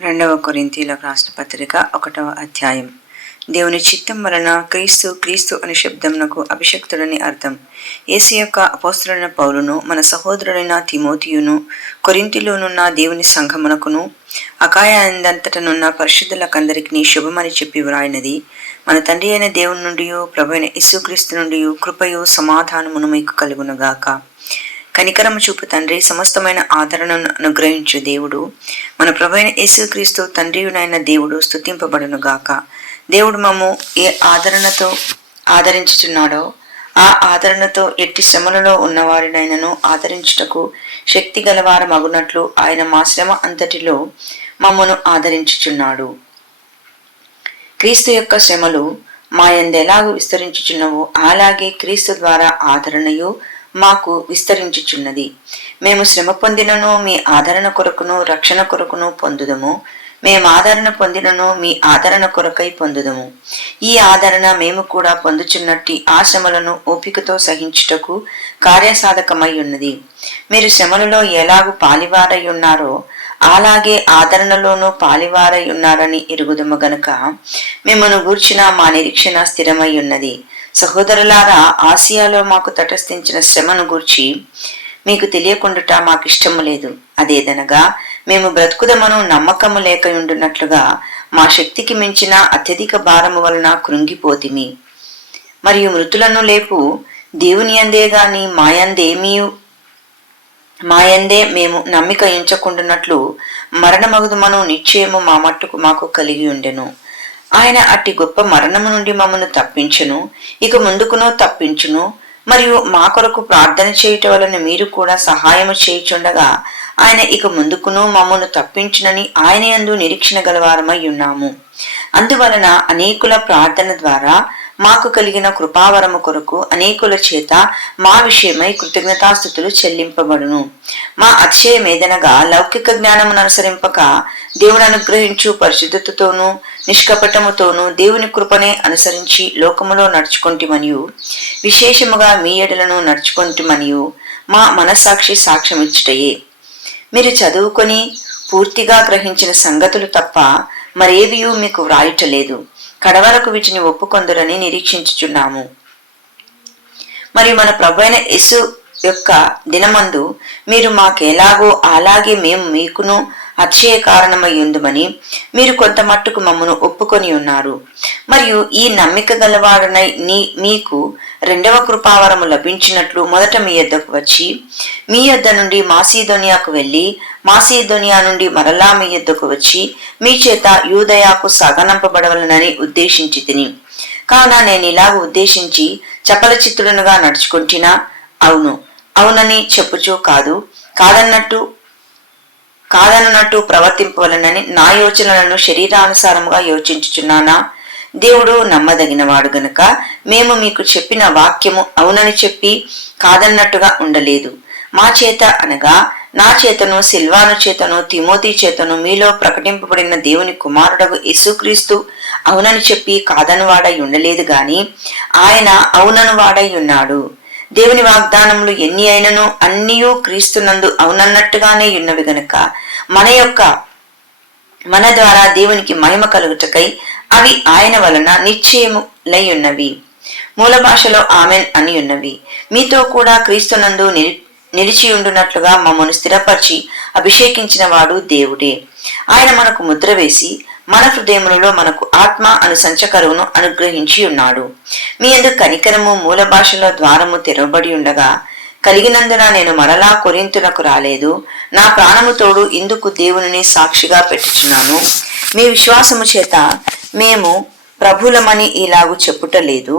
రెండవ కొరింథీయులకు రాసిన పత్రిక 1వ అధ్యాయం. దేవుని చిత్తం వలన క్రీస్తు క్రీస్తు అనే శబ్దమునకు అభిషక్తుడని అర్థం. యేసు యొక్క అపోస్తలుడైన పౌలును, మన సహోదరుడైన తిమోతియును, కొరింథీలోనున్న దేవుని సంఘమునకును, అకాయనందంతటనున్న పరిశుద్ధులకందరికీ శుభమని చెప్పి వ్రాయినది మన తండ్రి అయిన దేవుని నుండి, ప్రభు అయిన యేసుక్రీస్తు నుండి కృపయు సమాధానమును మీకు కలుగునుగాక. కనికరము చూపు తండ్రి, సమస్తమైన ఆదరణను అనుగ్రహించు దేవుడు, మన ప్రభువైన యేసుక్రీస్తు తండ్రియునైన దేవుడు స్తుతింపబడునుగాక. దేవుడు మమ్ము ఏ ఆదరణతో ఆదరించుచున్నాడో ఆ ఆదరణతో ఎట్టి శ్రమలలో ఉన్నవారినైనను ఆదరించుటకు శక్తి గలవారమగునట్లు ఆయన మా శ్రమ అంతటిలో మమ్మను ఆదరించుచున్నాడు. క్రీస్తు యొక్క శ్రమలు మా యందెలాగూ విస్తరించుచున్నవో అలాగే క్రీస్తు ద్వారా ఆదరణయు మాకు విస్తరించుచున్నది. మేము శ్రమ పొందినను మీ ఆదరణ కొరకును రక్షణ కొరకును పొందుదము. మేము ఆదరణ పొందినను మీ ఆదరణ కొరకై పొందుదము. ఈ ఆదరణ మేము కూడా పొందుచున్నట్టి ఆ శ్రమలను ఓపికతో సహించుటకు కార్యసాధకమై ఉన్నది. మీరు శ్రమలలో ఎలాగూ పాలివారై ఉన్నారో అలాగే ఆదరణలోనూ పాలివారై ఉన్నారని ఎరుగుదము గనుక మిమ్మను గూర్చిన మా నిరీక్షణ స్థిరమై ఉన్నది. సహోదరులారా, ఆసియాలో మాకు తటస్థించిన శ్రమను గూర్చి మీకు తెలియకుండుట మాకిష్టము లేదు. అదేదనగా మేము బ్రతుకుదమను నమ్మకము లేక ఉండునట్లుగా మా శక్తికి మించిన అత్యధిక భారము వలన కృంగిపోతిమి. మరియు మృతులను లేపు దేవుని యందే గాని మాయందే మేము నమ్మిక ఎంచకుండునట్లు మరణమగుదమను నిశ్చయము మా మట్టుకు మాకు కలిగి ఉండెను. ఆయన అట్టి గొప్ప మరణము నుండి మమ్మను తప్పించును, ఇక ముందుకునో తప్పించును. మరియు మా కొరకు ప్రార్థన చేయుట వలన మీరు కూడా సహాయము చేయుచుండగా ఆయన ఇక ముందుకును మమ్మను తప్పించునని ఆయన యందు నిరీక్షణ గలవారమై ఉన్నాము. అందువలన అనేకుల ప్రార్థన ద్వారా మాకు కలిగిన కృపావరము కొరకు అనేకుల చేత మా విషయమై కృతజ్ఞతాస్తుతులు చెల్లింపబడును. మా అతిశయమేదనగా లౌకిక జ్ఞానమును అనుసరింపక దేవుని అనుగ్రహించు పరిశుద్ధతతోనూ నిష్కపటముతోనూ దేవుని కృపనే అనుసరించి లోకములో నడుచుకొంటిమనియు విశేషముగా మీ ఎడలను నడుచుకొంటిమనియు మా మనస్సాక్షి సాక్ష్యమిచ్చుటయే. మీరు చదువుకొని పూర్తిగా గ్రహించిన సంగతులు తప్ప మరేవియూ మీకు వ్రాయుటలేదు. కడవరకు వీటిని ఒప్పుకొందురని నిరీక్షించుచున్నాము. మరియు మన ప్రభువైన యేసు యొక్క దినమందు మీరు మాకెలాగో అలాగే మేము మీకును అతిశయ కారణమై ఉందుమని మీరు కొంత మట్టుకు మమ్మను ఒప్పుకొని ఉన్నారు. మరియు ఈ నమ్మిక గలవాడనై మీకు రెండవ కృపావరము లభించినట్లు మొదట మీ యొద్దకు వచ్చి మీ యొద్ద నుండి మాసిదోనియాకు వెళ్ళి మాసిదోనియా నుండి మరలా మీ యొద్దకు వచ్చి మీ చేత యూదయాకు సాగనంపబడవలనని ఉద్దేశించి తిని. కావున నేను ఇలాగ ఉద్దేశించి చపల చిత్తుడనుగా నడుచుకుంటున్నా? అవునని చెప్పుచూ కాదన్నట్టు ప్రవర్తింపవలనని నా యోచనలను శరీరానుసారముగా యోచించుచున్నానా? దేవుడు నమ్మదగినవాడు గనుక మేము మీకు చెప్పిన వాక్యము అవునని చెప్పి కాదన్నట్టుగా ఉండలేదు. మా చేత అనగా నా చేతను, సిల్వాను చేతను, తిమోతి చేతను మీలో ప్రకటింపబడిన దేవుని కుమారుడగు యేసుక్రీస్తు అవునని చెప్పి కాదని వాడై ఉండలేదు గాని ఆయన అవునను వాడై ఉన్నాడు. దేవుని వాగ్దానములు ఎన్ని అయినను అన్నియూ క్రీస్తునందు అవునన్నట్టుగానే ఉన్నవి గనుక మన ద్వారా దేవునికి మహిమ కలుగుటకై అవి ఆయన వలన నిశ్చయములై ఉన్నవి. మూల భాషలో ఆమెన్ అని ఉన్నవి. మీతో కూడా క్రీస్తునందు నిలిచి ఉండునట్లుగా మమ్మను స్థిరపరిచి అభిషేకించిన వాడు దేవుడే. ఆయన మనకు ముద్ర వేసి మన హృదయములలో మనకు ఆత్మ అను సంచకరువును అనుగ్రహించి ఉన్నాడు. మీ యందు కనికరము మూల భాషలో ద్వారము తెరవబడి ఉండగా కలిగినందున నేను మరలా కొరింథునకు రాలేదు. నా ప్రాణము తోడు ఇందుకు దేవుని సాక్షిగా పెట్టుచున్నాను. మీ విశ్వాసము చేత మేము ప్రభులమని ఇలాగూ చెప్పుటలేదు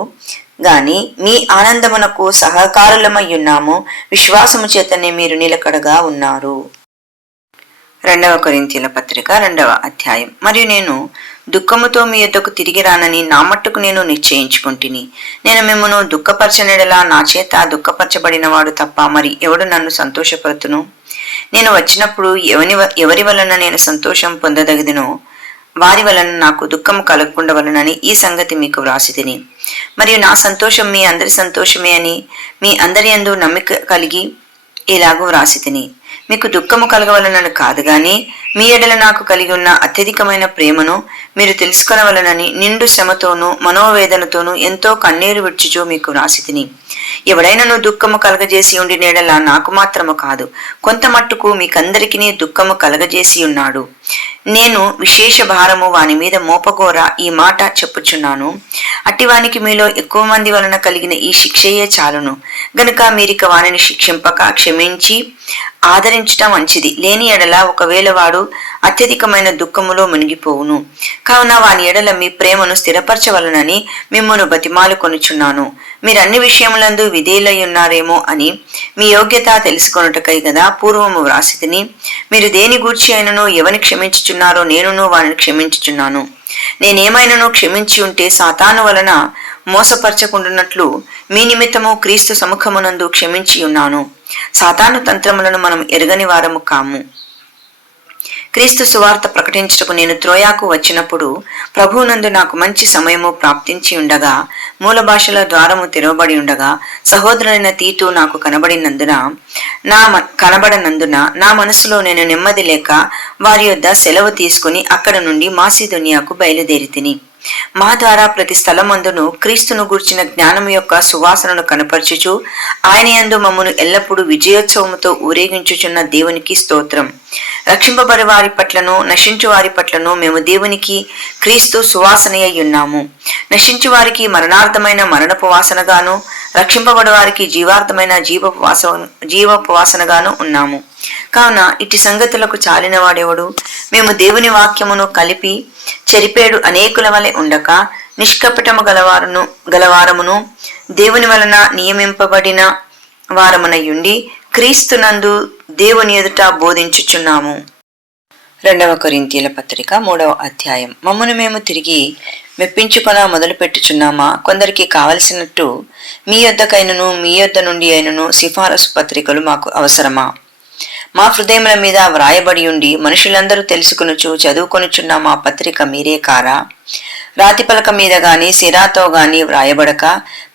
గాని మీ ఆనందమునకు సహకారులమై ఉన్నాము. విశ్వాసము చేతనే మీరు నిలకడగా ఉన్నారు. రెండవ కొరింథీయుల పత్రిక 2వ అధ్యాయం. మరియు నేను దుఃఖముతో మీ యొద్దకు తిరిగి రానని నా మట్టుకు నేను నిశ్చయించుకుంటుని. నేను మిమ్మను దుఃఖపరచనెడలా నా చేత దుఃఖపరచబడినవాడు తప్ప మరి ఎవడు నన్ను సంతోషపరుతును? నేను వచ్చినప్పుడు ఎవరి వలన నేను సంతోషం పొందదగినో వారి వలన నాకు దుఃఖం కలగకుండవలనని ఈ సంగతి మీకు వ్రాసితిని. మరియు నా సంతోషం మీ అందరి సంతోషమే అని మీ అందరి యందు నమ్మిక కలిగి ఇలాగూ వ్రాసితిని. మీకు దుఃఖము కలగవలనని కాదు గాని మీ ఎడల నాకు కలిగి ఉన్న అత్యధికమైన ప్రేమను మీరు తెలుసుకొనవలనని నిండు శ్రమతోనూ మనోవేదనతోనూ ఎంతో కన్నీరు విడ్చుచూ మీకు రాసితిని. ఎవడైనను దుఃఖము కలగజేసి ఉండిన ఎడల నాకు మాత్రము కాదు, కొంత మట్టుకు మీకందరికీ దుఃఖము కలగజేసి ఉన్నాడు. నేను విశేష భారము వాని మీద మోపగోర ఈ మాట చెప్పుచున్నాను. అట్టివానికి మీలో ఎక్కువ మంది వలన కలిగిన ఈ శిక్షయే చాలును గనుక మీరిక వానిని శిక్షింపక క్షమించి ఆదరించటం మంచిది. లేని ఎడల ఒకవేళ వాడు అత్యధికమైన దుఃఖములో మునిగిపోవును. కావున వాని ఎడల మీ ప్రేమను స్థిరపరచవలనని మిమ్మును బతిమాలు కొనుచున్నాను. మీరు అన్ని విషయములందు విధేయులై ఉన్నారేమో అని మీ యోగ్యత తెలుసుకొనుటకై గదా పూర్వము వ్రాసితిని. మీరు దేని గూర్చి అయినను ఎవని క్షమించుచున్నారో నేనును వారిని క్షమించుచున్నాను. నేనేమైనను క్షమించి ఉంటే సాతాను వలన మోసపరచకుండానట్లు మీ నిమిత్తము క్రీస్తు సముఖమునందు క్షమించి ఉన్నాను. సాతాను తంత్రములను మనం ఎరగని వారము కాము. క్రీస్తు సువార్త ప్రకటించుటకు నేను త్రోయాకు వచ్చినప్పుడు ప్రభువునందు నాకు మంచి సమయము ప్రాప్తించి ఉండగా, మూల భాషల ద్వారము తెరవబడి ఉండగా, సహోదరుడైన తీతు నాకు కనబడనందున నా మనసులో నేను నెమ్మది లేక వారి యొద్ద సెలవు తీసుకుని అక్కడ నుండి మాసిదోనియాకు బయలుదేరితిని. మా ద్వారా ప్రతి స్థలమందును క్రీస్తును గూర్చిన జ్ఞానము యొక్క సువాసనను కనపరచుచు ఆయన యందు మమ్మను ఎల్లప్పుడూ విజయోత్సవముతో ఊరేగించుచున్న దేవునికి స్తోత్రం. రక్షింపబడి వారి పట్లను నశించు వారి పట్లను మేము దేవునికి క్రీస్తు సువాసనయ్యి ఉన్నాము. నశించు వారికి మరణార్థమైన మరణపు వాసనగాను, రక్షింపబడి వారికి జీవార్థమైన జీవపు వాసనగాను ఉన్నాము. కావున ఇట్టి సంగతులకు చాలిన వాడెవడు? మేము దేవుని వాక్యమును కలిపి చెరిపేడు అనేకుల వలె ఉండక నిష్కపటము గలవారమును దేవుని వలన నియమింపబడిన వారమునయుండి క్రీస్తునందు దేవుని ఎదుట బోధించుచున్నాము. 2 కొరింథీయుల పత్రిక 3వ అధ్యాయం. మమ్మను మేము తిరిగి మెప్పించుకొన మొదలు పెట్టుచున్నామా? కొందరికి కావలసినట్టు మీ యొద్దకైనను మీ యొద్ద నుండి అయినను సిఫారసు పత్రికలు మాకు అవసరమా? మా హృదయముల మీద వ్రాయబడి ఉండి మనుషులందరూ తెలుసుకొనుచు చదువుకొనుచున్న మా పత్రిక మీరే కారా? రాతి పలక మీద గాని సిరాతో గాని వ్రాయబడక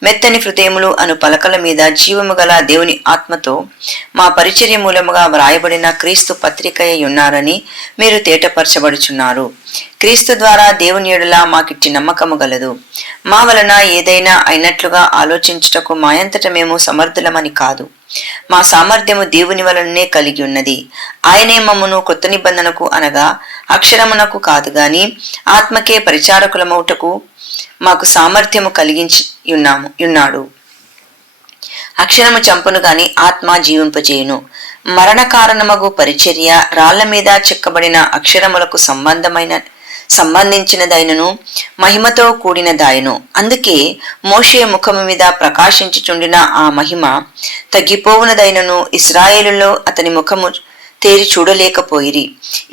మెత్తని హృదయములు అను పలకల మీద జీవము గల దేవుని ఆత్మతో మా పరిచర్య మూలముగా వ్రాయబడిన క్రీస్తు పత్రికయ్య ఉన్నారని మీరు తేటపరచబడుచున్నారు. క్రీస్తు ద్వారా దేవుని ఎడల మాకిట్టి నమ్మకము గలదు. మా వలన ఏదైనా అయినట్లుగా ఆలోచించుటకు మాయంతట మేము సమర్థులమని కాదు. మా సామర్థ్యము దేవుని వలననే కలిగి ఉన్నది. ఆయనే మమ్మను కొత్త నిబంధనకు అనగా అక్షరమునకు కాదు గాని ఆత్మకే పరిచారకులమౌటకు మాకు సామర్థ్యము కలిగించి ఉన్నాడు. అక్షరము చంపును గాని ఆత్మ జీవింపజేయును. మరణ కారణమగు పరిచర్య రాళ్ల మీద చెక్కబడిన అక్షరములకు సంబంధించినదైనను మహిమతో కూడినదాయను. అందుకే మోషే ముఖము మీద ప్రకాశించుచుండిన ఆ మహిమ తగ్గిపోవునదైనను ఇశ్రాయేలులో అతని ముఖము తేరి చూడలేకపోయిరి.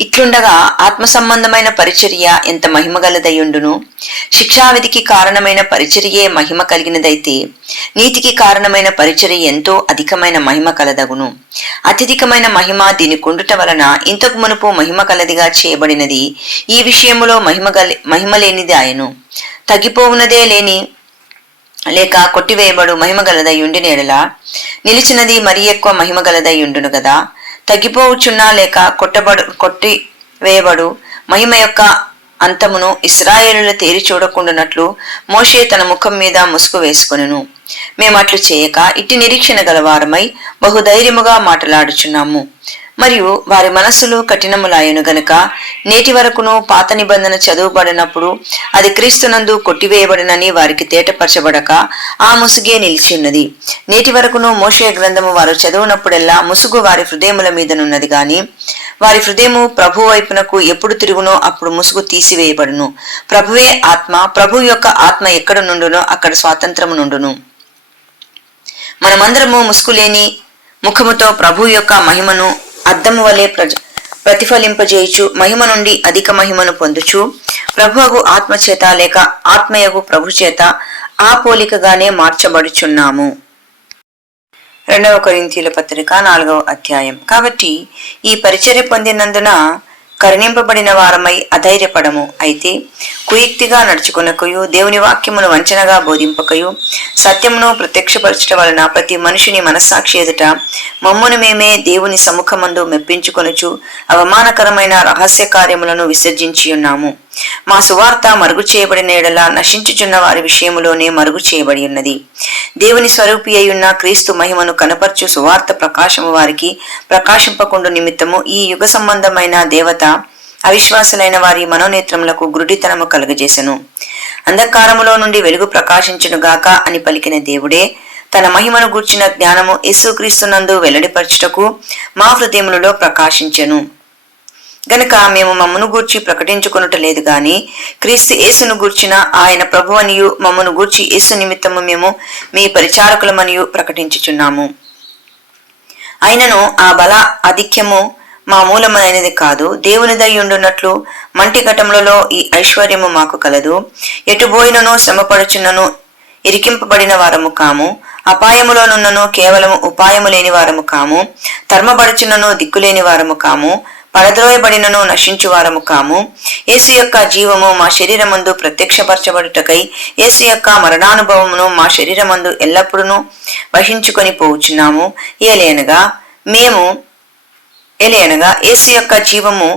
ఇట్లుండగా ఆత్మ సంబంధమైన పరిచర్య ఎంత మహిమగలదయుండును. శిక్షావిధికి కారణమైన పరిచర్యే మహిమ కలిగినదైతే నీతికి కారణమైన పరిచర్య ఎంతో అధికమైన మహిమ కలదగును. అత్యధికమైన మహిమ దీని కుండుట వలన ఇంతకు మునుపు మహిమ కలదిగా చేయబడినది ఈ విషయములో మహిమ లేనిది ఆయను. తగ్గిపోవునదే లేక కొట్టివేయబడు మహిమ గలదై ఉండిన ఎడల నిలిచినది మరి ఎక్కువ మహిమ గలదై ఉండును గదా. తగ్గిపోవచ్చున్నా లేక కొట్టివేయబడు మహిమ యొక్క అంతమును ఇశ్రాయేలుల తేరి చూడకుండానట్లు మోషే తన ముఖం మీద ముసుగు వేసుకొనెను. మేమట్లు చేయక ఇట్టి నిరీక్షణ గలవారమై బహుధైర్యముగా మాట్లాడుచున్నాము. మరియు వారి మనస్సులు కఠినములాయను గనుక నేటి వరకును పాత నిబంధన చదువుబడినప్పుడు అది క్రీస్తునందు కొట్టివేయబడినని వారికి తేటపరచబడక ఆ ముసుగే నిలిచి ఉన్నది. నేటి వరకును మోషే గ్రంథము వారు చదువునప్పుడెల్లా ముసుగు వారి హృదయముల మీదనున్నది గాని వారి హృదయము ప్రభు వైపునకు ఎప్పుడు తిరుగునో అప్పుడు ముసుగు తీసివేయబడును. ప్రభువే ఆత్మ. ప్రభు యొక్క ఆత్మ ఎక్కడ నుండునో అక్కడ స్వాతంత్రము నుండును. మనమందరము ముసుగులేని ముఖముతో ప్రభు యొక్క మహిమను అద్దము వలె ప్రతిఫలింపజేయుచు మహిమ నుండి అధిక మహిమను పొందుచు ప్రభువగు ఆత్మచేత లేక ఆత్మయగు ప్రభు చేత ఆ పోలికగానే మార్చబడుచున్నాము. 2 కొరింథీయుల పత్రిక 4వ అధ్యాయం. కాబట్టి ఈ పరిచర్య పొందినందున కరుణింపబడిన వారమై అధైర్యపడము. అయితే కుయుక్తిగా నడుచుకొనకయు, దేవుని వాక్యమును వంచనగా బోధింపకయు, సత్యమును ప్రత్యక్షపరచట వలన ప్రతి మనుషుని మనస్సాక్షి ఎదుట మమ్మును మేమే దేవుని సముఖమందు మెప్పించుకొనుచు అవమానకరమైన రహస్య కార్యములను విసర్జించి ఉన్నాము. మా సువార్త మరుగు చేయబడిన ఎడల నశించుచున్న వారి విషయములోనే మరుగు చేయబడి ఉన్నది. దేవుని స్వరూపి అయ్యున్న క్రీస్తు మహిమను కనపర్చు సువార్త ప్రకాశము వారికి ప్రకాశింపకుండు నిమిత్తము ఈ యుగ సంబంధమైన దేవత అవిశ్వాసులైన వారి మనోనేత్రములకు గురుడితనము కలుగజేసెను. అంధకారములో నుండి వెలుగు ప్రకాశించునుగాక అని పలికిన దేవుడే తన మహిమను గూర్చిన జ్ఞానము యేసుక్రీస్తునందు వెల్లడిపరచుటకు మా హృదయములలో ప్రకాశించెను. గనుక మేము మమ్మను గూర్చి ప్రకటించుకొనుట లేదు గాని క్రీస్తు యేసును గూర్చిన ఆయన ప్రభువనియు మమ్మను గూర్చి యేసు నిమిత్తము మేము మీ పరిచారకులమనియు ప్రకటించుచున్నాము. అయినను ఆ బల ఆధిక్యము మా మూలమైనది కాదు, దేవునిదయ్యుండునట్లు మంటి ఘటములలో ఈ ఐశ్వర్యము మాకు కలదు. ఎటుబోయినను శ్రమపడుచున్నను ఇరికింపబడిన వారము కాము, అపాయములోనున్నను కేవలము ఉపాయము లేని వారము కాము, ధర్మపడుచున్నను దిక్కులేని వారము కాము, పడద్రోయబడినను నశించు వారము కాము. యేసు యొక్క జీవము మా శరీరమందు ప్రత్యక్షపరచబడుటకై యేసు యొక్క మరణానుభవమును మా శరీరమందు ఎల్లప్పుడూ వహించుకొని పోవుచున్నాము. ఏలయనగా యేసు యొక్క జీవము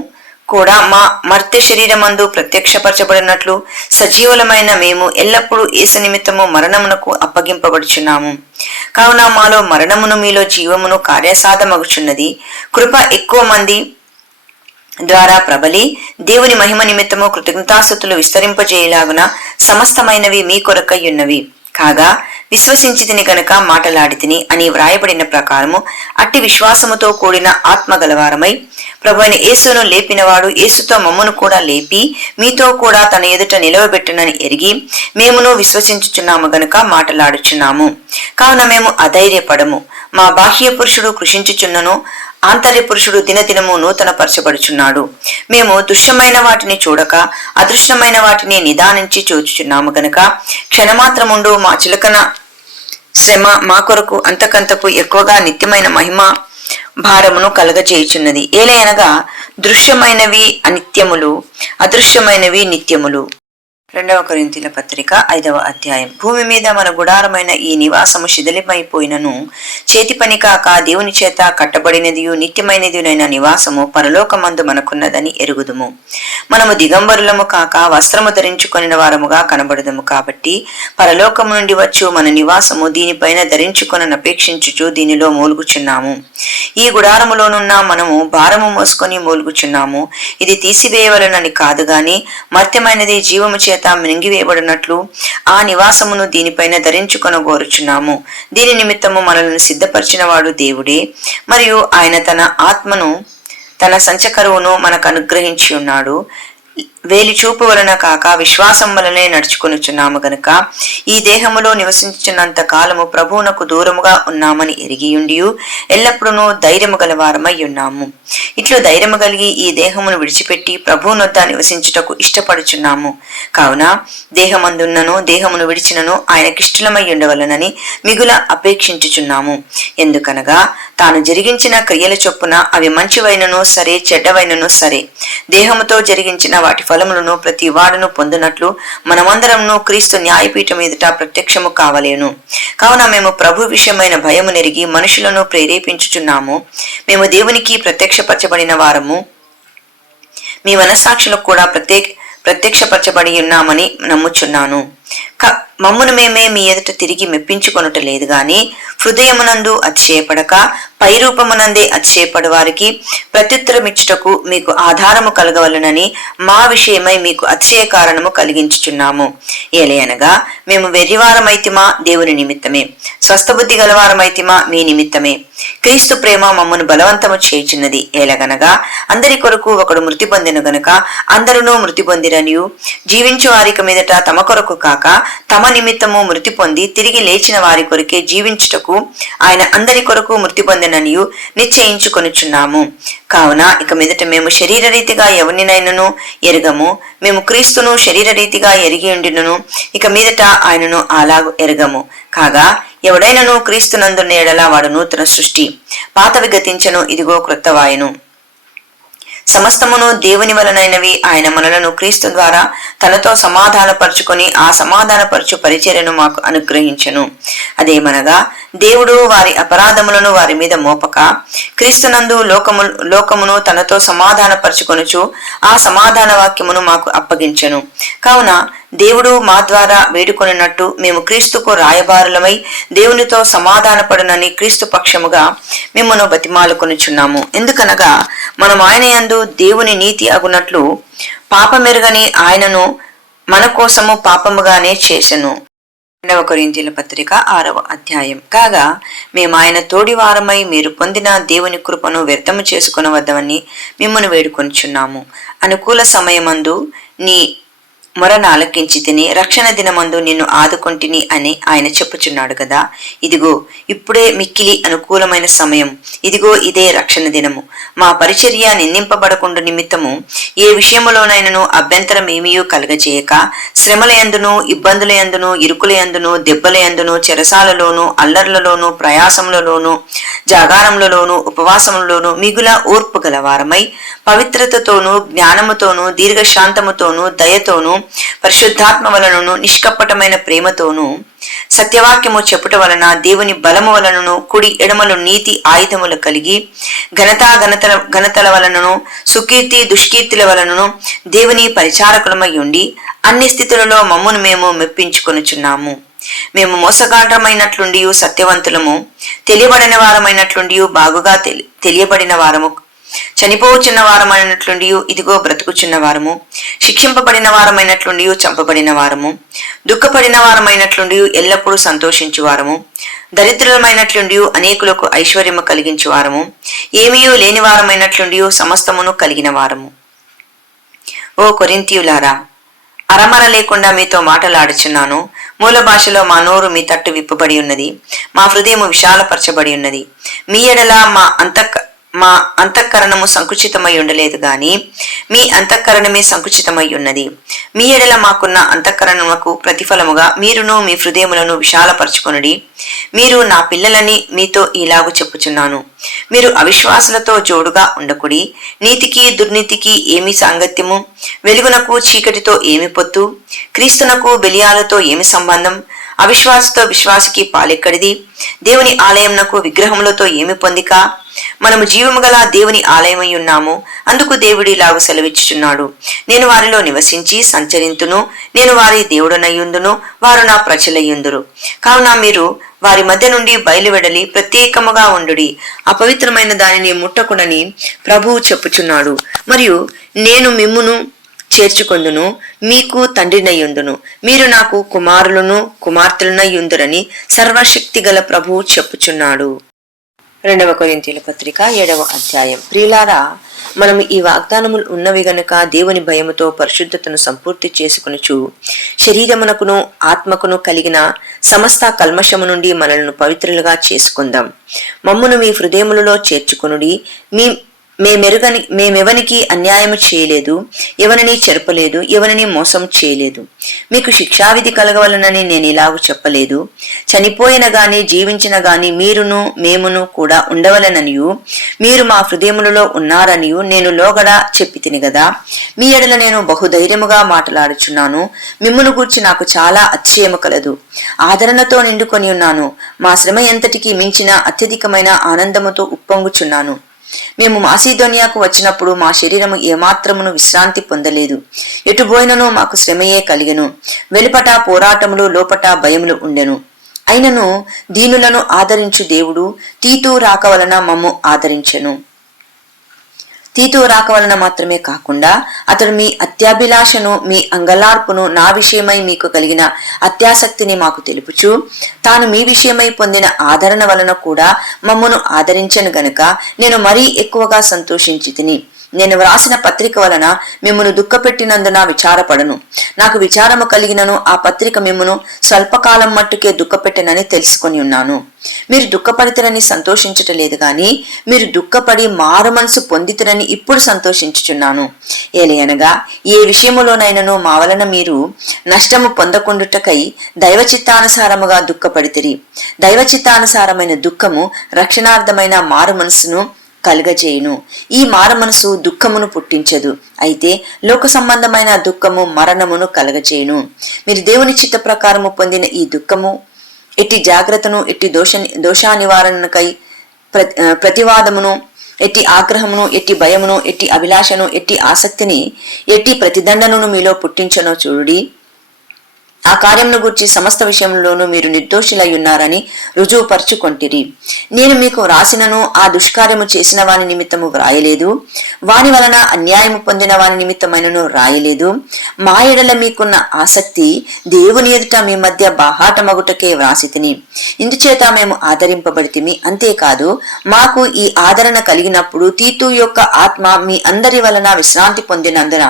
కూడా మా మర్త్య శరీరమందు ప్రత్యక్షపరచబడినట్లు సజీవులమైన మేము ఎల్లప్పుడూ యేసు నిమిత్తము మరణమునకు అప్పగింపబడుచున్నాము. కావున మాలో మరణమును మీలో జీవమును కార్యసాధమగుచున్నది. కృప ఎక్కువ మంది ద్వారా ప్రబలి దేవుని మహిమ నిమిత్తము కృతజ్ఞతాస్తుతులు విస్తరింపజేయలాగున సమస్తమైనవి మీ కొరకై ఉన్నవి. కాగా విశ్వసించితిని గనుక మాటలాడితిని అని వ్రాయబడిన ప్రకారము అట్టి విశ్వాసముతో కూడిన ఆత్మ గలవారమై ప్రభువైన యేసును లేపినవాడు యేసుతో మమ్మను కూడా లేపి మీతో కూడా తన ఎదుట నిలవబెట్టునని ఎరిగి మేమును విశ్వసించుచున్నాము గనుక మాటలాడుచున్నాము. కావున మేము అధైర్యపడము. మా బాహ్య పురుషుడు కృషించుచున్నను ఆంతర్య పురుషుడు దినదినము నూతన పరచబడుచున్నాడు. మేము దుష్టమైన వాటిని చూడక అదృష్టమైన వాటిని నిదానించి చూచుచున్నాము గనుక క్షణమాత్రముండు మా చిలకన శ్రమ మా కొరకు అంతకంతకు ఎక్కువగా నిత్యమైన మహిమ భారమును కలగజేయుచున్నది. ఏలయనగా దృశ్యమైనవి అనిత్యములు, అదృశ్యమైనవి నిత్యములు. 2 కొరింథీయుల పత్రిక 5వ అధ్యాయం. భూమి మీద మన గుడారమైన ఈ నివాసము శిథిలమైపోయినను చేతి పని కాక దేవుని చేత కట్టబడినదియు నిత్యమైనదినైన నివాసము పరలోకమందు మనకున్నదని ఎరుగుదుము. మనము దిగంబరులము కాక వస్త్రము ధరించుకొనిన వారముగా కనబడదుము. కాబట్టి పరలోకము నుండి వచ్చు మన నివాసము దీనిపైన ధరించుకొననపేక్షించుచు దీనిలో మూలుగుచున్నాము. ఈ గుడారములోనున్న మనము భారము మోసుకొని మూలుగుచున్నాము. ఇది తీసివేయవలనని కాదు గాని మర్త్యమైనది జీవము చేత మింగివేయబడినట్లు ఆ నివాసమును దీనిపైన ధరించుకొనగోరుచున్నాము. దీని నిమిత్తము మనలను సిద్ధపరిచిన వాడు దేవుడే, మరియు ఆయన తన ఆత్మను తన సంచకరువును మనకు అనుగ్రహించి ఉన్నాడు. వేలి చూపు వలన కాక విశ్వాసం వలనే నడుచుకొనుచున్నాము గనుక ఈ దేహములో నివసించుచున్నంత కాలము ప్రభువునకు దూరముగా ఉన్నామని ఎరిగియుండియు ఎల్లప్పుడూ ధైర్యము గలవారమై ఉన్నాము. ఇట్లు ధైర్యము కలిగి ఈ దేహమును విడిచిపెట్టి ప్రభువునొద్ద నివసించుటకు ఇష్టపడుచున్నాము. కావున దేహమందున్నను దేహమును విడిచినను ఆయనకిష్టలమై ఉండవలనని మిగుల అపేక్షించుచున్నాము. ఎందుకనగా తాను జరిగించిన క్రియల చొప్పున అవి మంచివైనను సరే చెడ్డవైనను సరే దేహముతో జరిగించిన వాటి ఫలములను ప్రతి వాడును పొందినట్లు మనమందరమును క్రీస్తు న్యాయపీఠం ఎదుట ప్రత్యక్షము కావలేను. కావున మేము ప్రభు విషయమైన భయము నెరిగి మనుషులను ప్రేరేపించుచున్నాము. మేము దేవునికి ప్రత్యక్షపరచబడిన వారము, మీ మనస్సాక్షులకు కూడా ప్రత్యక్షపరచబడి ఉన్నామని నమ్ముచున్నాను. మమ్మును మేమే మీ ఎదుట తిరిగి మెప్పించుకొనుట లేదు గాని హృదయమునందు అతిశయపడక పైరూపమునందే అతిశయపడు వారికి ప్రత్యుత్తరమిచ్చుటకు మీకు ఆధారము కలగవలనని మా విషయమై మీకు అతిశయ కారణము కలిగించుచున్నాము. ఏలయనగా మేము వెర్రివారమైతిమా దేవుని నిమిత్తమే, స్వస్థబుద్ధి గలవారమైతిమా మీ నిమిత్తమే. క్రీస్తు ప్రేమ మమ్మను బలవంతము చేయుచున్నది. ఏలగనగా అందరి కొరకు ఒకడు మృతి పొందిన గనుక అందరునూ మృతి పొందిరనియు జీవించు వారిక మీదట తమ కొరకు కాక తమ నిమిత్తము మృతి పొంది తిరిగి లేచిన వారి కొరకే జీవించుటకు ఆయన అందరి కొరకు మృతి పొందిననియు నిశ్చయించుకొనుచున్నాము. కావున ఇక మీదట మేము శరీరరీతిగా ఎవరినైనను ఎరగము. మేము క్రీస్తును శరీరరీతిగా ఎరిగి ఉండినను ఇక మీదట ఆయనను అలాగు ఎరగము. కాగా ఎవడైనను క్రీస్తునందున్న ఎడల వాడు నూతన సృష్టి, పాతవి గతించను, ఇదిగో క్రొత్తవాయను. సమస్తమును దేవుని వలనైనవి. ఆయన మనలను క్రీస్తు ద్వారా తనతో సమాధానపరుచుకొని ఆ సమాధానపరచు పరిచర్యను మాకు అనుగ్రహించెను. అదేమనగా దేవుడు వారి అపరాధములను వారి మీద మోపక క్రీస్తునందు లోకమును తనతో సమాధానపరచుకొనుచు ఆ సమాధాన వాక్యమును మాకు అప్పగించెను. కావున దేవుడు మా ద్వారా వేడుకొనినట్టు మేము క్రీస్తుకు రాయబారులమై దేవునితో సమాధానపడునని క్రీస్తు పక్షముగా మిమ్మను బతిమాలుకొనుచున్నాము. ఎందుకనగా మనం ఆయన యందు దేవుని నీతి అగునట్లు పాపమెరుగని ఆయనను మన కోసము పాపముగానే చేసెను. 2 కొరింథీయుల పత్రిక 6వ అధ్యాయం. కాగా మేము ఆయన తోడివారమై మీరు పొందిన దేవుని కృపను వ్యర్థము చేసుకొనవద్దమని మిమ్మను వేడుకొనుచున్నాము. అనుకూల సమయమందు నీ మొరను ఆలకించి తిని రక్షణ దినమందు నిన్ను ఆదుకొంటిని అని ఆయన చెప్పుచున్నాడు కదా. ఇదిగో ఇప్పుడే మిక్కిలి అనుకూలమైన సమయం, ఇదిగో ఇదే రక్షణ దినము. మా పరిచర్య నిందింపబడకుండా నిమిత్తము ఏ విషయములోనైనను అభ్యంతరం ఏమీయూ కలగజేయక శ్రమల యందును ఇబ్బందుల యందును ఇరుకుల యందును దెబ్బల యందును చెరసాలలోను అల్లర్లలోను ప్రయాసములలోను జాగారములలోను ఉపవాసములలోను మిగుల ఓర్పు గలవారమై పవిత్రతతోనూ జ్ఞానముతోనూ దీర్ఘశాంతముతోనూ దయతోనూ పరిశుద్ధాత్మ వలనను నిష్కపటమైన ప్రేమతోనూ సత్యవాక్యము చెప్పుట వలన దేవుని బలము వలనను కుడి ఎడమలు నీతి ఆయుధములు కలిగి ఘనతల వలనను సుకీర్తి దుష్కీర్తుల వలనను దేవుని పరిచారకులమై ఉండి అన్ని స్థితులలో మమ్మును మేము మెప్పించుకొనుచున్నాము. మేము మోసగాండ్రమైనట్లుండి సత్యవంతులము, తెలియబడిన వారమైనట్లుండి బాగుగా తెలియబడిన వారము, చనిపోవచ్చున్న వారమైనట్లుండి ఇదిగో బ్రతుకుచున్న వారము, శిక్షింపబడిన వారమైనట్లుండి చంపబడిన వారము, దుఃఖపడిన వారమైనట్లుండి ఎల్లప్పుడూ సంతోషించు వారము, దరిద్రులమైనట్లుండి అనేకులకు ఐశ్వర్యము కలిగించు వారము, ఏమీయూ లేని వారమైనట్లుండి సమస్తమును కలిగిన వారము. ఓ కొరింథీయులారా, అరమర లేకుండా మీతో మాటలాడుచున్నాను. మూల భాషలో మా నోరు మీ తట్టు విప్పబడి ఉన్నది, మా హృదయము విశాలపరచబడి ఉన్నది. మీ ఎడల మా అంతఃకరణము సంకుచితమై ఉండలేదు గాని మీ అంతఃకరణమే సంకుచితమై ఉన్నది. మీ ఎడల మాకున్న అంతఃకరణములకు ప్రతిఫలముగా మీరును మీ హృదయములను విశాలపరచుకొనుడి. మీరు నా పిల్లలని మీతో ఇలాగు చెప్పుచున్నాను. మీరు అవిశ్వాసులతో జోడుగా ఉండకుడి. నీతికి దుర్నీతికి ఏమి సాంగత్యము? వెలుగునకు చీకటితో ఏమి పొత్తు? క్రీస్తునకు బెలియాలతో ఏమి సంబంధం? అవిశ్వాసతో విశ్వాసికి పాలెక్కడిది? దేవుని ఆలయంనకు విగ్రహములతో ఏమి పొందిక? మనము జీవము గల దేవుని ఆలయమై ఉన్నాము. అందుకు దేవుడి ఇలాగు సెలవిచ్చుచున్నాడు, నేను వారిలో నివసించి సంచరింతును, నేను వారి దేవుడనయ్యుందును, వారు నా ప్రజలయ్యుందురు. కావున మీరు వారి మధ్య నుండి బయలువెడలి ప్రత్యేకముగా ఉండుడి, అపవిత్రమైన దానిని ముట్టకుడని ప్రభువు చెప్పుచున్నాడు. మరియు నేను మిమ్మును చేర్చుకొందును, మీకు తండ్రినయ్యుందును, మీరు నాకు కుమారులను కుమార్తెలనయ్యుందురని సర్వశక్తి గల ప్రభువు చెప్పుచున్నాడు. 2 కొరింథీయుల పత్రిక 7వ అధ్యాయం. ప్రియులారా, మనము ఈ వాగ్దానములు ఉన్నవి గనుక దేవుని భయముతో పరిశుద్ధతను సంపూర్తి చేసుకొనుచు శరీరమునకును ఆత్మకును కలిగిన సమస్త కల్మషము నుండి మనలను పవిత్రులుగా చేసుకుందాం. మమ్మును మీ హృదయములలో చేర్చుకొనుడి. మేమెవనికి అన్యాయము చేయలేదు, ఎవరిని చెరపలేదు, ఎవరిని మోసం చేయలేదు. మీకు శిక్షావిధి కలగవలనని నేను ఇలాగూ చెప్పలేదు. చనిపోయిన గాని జీవించిన గాని మీరును మేమును కూడా ఉండవలననియు మీరు మా హృదయములలో ఉన్నారనియు నేను లోగడ చెప్పి తిని గదా. మీ ఎడల నేను బహుధైర్యముగా మాట్లాడుచున్నాను. మిమ్మును గూర్చి నాకు చాలా అతిశయము కలదు, ఆదరణతో నిండుకొని ఉన్నాను. మా శ్రమ ఎంతటికి మించిన అత్యధికమైన ఆనందముతో ఉప్పొంగుచున్నాను. మేము మాసిదోనియాకు వచ్చినప్పుడు మా శరీరము ఏమాత్రమును విశ్రాంతి పొందలేదు. ఎటుబోయినను మాకు శ్రమయే కలిగెను. వెలుపట పోరాటములు, లోపట భయములు ఉండెను. అయినను దీనులను ఆదరించు దేవుడు తీతు రాక వలన మమ్ము ఆదరించెను. తీతు రాక వలన మాత్రమే కాకుండా అతడు మీ అత్యాభిలాషను, మీ అంగలార్పును, నా విషయమై మీకు కలిగిన అత్యాసక్తిని మాకు తెలుపుచు తాను మీ విషయమై పొందిన ఆదరణ వలన కూడా మమ్మను ఆదరించను గనుక నేను మరీ ఎక్కువగా సంతోషించి తిని. నేను వ్రాసిన పత్రిక వలన మిమ్మును దుఃఖపెట్టినందున విచారపడను. నాకు విచారము కలిగినను ఆ పత్రిక మిమ్మును స్వల్పకాలం మట్టుకే దుఃఖపెట్టనని తెలుసుకొని ఉన్నాను. మీరు దుఃఖపడితరని సంతోషించటలేదు గాని మీరు దుఃఖపడి మారు మనసు పొందితరని ఇప్పుడు సంతోషించుచున్నాను. ఏలయనగా ఏ విషయములోనైనను మా వలన మీరు నష్టము పొందకుండుటకై దైవచిత్తానుసారముగా దుఃఖపడితిరి. దైవచిత్తానుసారమైన దుఃఖము రక్షణార్థమైన మారు మనసును కలుగజేయును. ఈ మారమనసు దుఃఖమును పుట్టించదు, అయితే లోక సంబంధమైన దుఃఖము మరణమును కలగజేయును. మీరు దేవుని చిత్త ప్రకారము పొందిన ఈ దుఃఖము ఎట్టి జాగ్రత్తను, ఎట్టి దోషా నివారణకై ప్రతివాదమును, ఎట్టి ఆగ్రహమును, ఎట్టి భయమును, ఎట్టి అభిలాషను, ఎట్టి ఆసక్తిని, ఎట్టి ప్రతిదండనను మీలో పుట్టించనో చూడుడి. ఆ కార్యమును గూర్చి సమస్త విషయంలోనూ మీరు నిర్దోషులై ఉన్నారని రుజువుపరుచుకొంటిరి. నేను మీకు వ్రాసినను ఆ దుష్కార్యము చేసిన వాని నిమిత్తము వ్రాయలేదు, వాని వలన అన్యాయము పొందిన వాని నిమిత్తమైనను వ్రాయలేదు. మా ఎడల మీకున్న ఆసక్తి దేవుని ఎదుట మీ మధ్య బాహాటమగుటకే వ్రాసితిని. ఇందుచేత మేము ఆదరింపబడితిమి. అంతేకాదు, మాకు ఈ ఆదరణ కలిగినప్పుడు తీతు యొక్క ఆత్మ మీ అందరి వలన విశ్రాంతి పొందినందున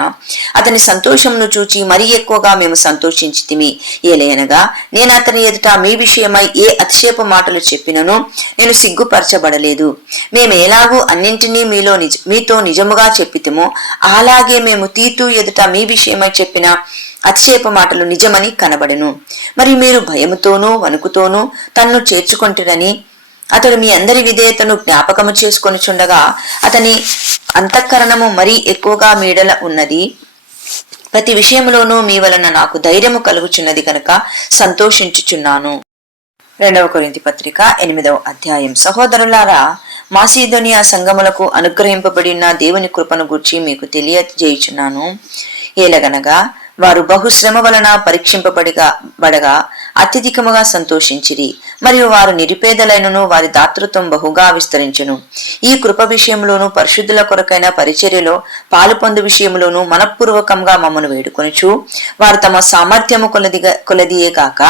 అతని సంతోషమును చూచి మరీ ఎక్కువగా మేము సంతోషించితిమి. ఏలయనగా నేను అతని ఎదుట మీ విషయమై ఏ అతిశేప మాటలు చెప్పినను నేను సిగ్గుపరచబడలేదు. మేము ఎలాగూ అన్నింటినీ మీతో నిజముగా చెప్పితిమో అలాగే మేము తీతు ఎదుట మీ విషయమై చెప్పిన అతిశేప మాటలు నిజమని కనబడెను. మరి మీరు భయముతోనూ వణుకుతోనూ తన్ను చేర్చుకొంటిరని అతడు మీ అందరి విధేయతను జ్ఞాపకము చేసుకొనుచుండగా అతని అంతఃకరణము మరీ ఎక్కువగా మీడల ఉన్నది. ప్రతి విషయంలోనూ మీ వలన నాకు ధైర్యము కలుగుచున్నది కనుక సంతోషించుచున్నాను. 2 కొరింథీ పత్రిక 8వ అధ్యాయం. సహోదరులారా, మాసిదోనియా సంఘములకు అనుగ్రహింపబడిన దేవుని కృపను గూర్చి మీకు తెలియజేయుచున్నాను. ఏలగనగా వారు బహుశ్రమ వలన పరీక్షింపబడగా అత్యధికముగా సంతోషించిరి, మరియు వారు నిరుపేదలైనను వారి దాతృత్వం బహుగా విస్తరించును. ఈ కృప విషయంలోనూ పరిశుద్ధుల కొరకైన పరిచర్యలో పాలుపొందు విషయంలోనూ మనఃపూర్వకంగా మమ్మను వేడుకొనుచు వారు తమ సామర్థ్యము కొలదియే కాక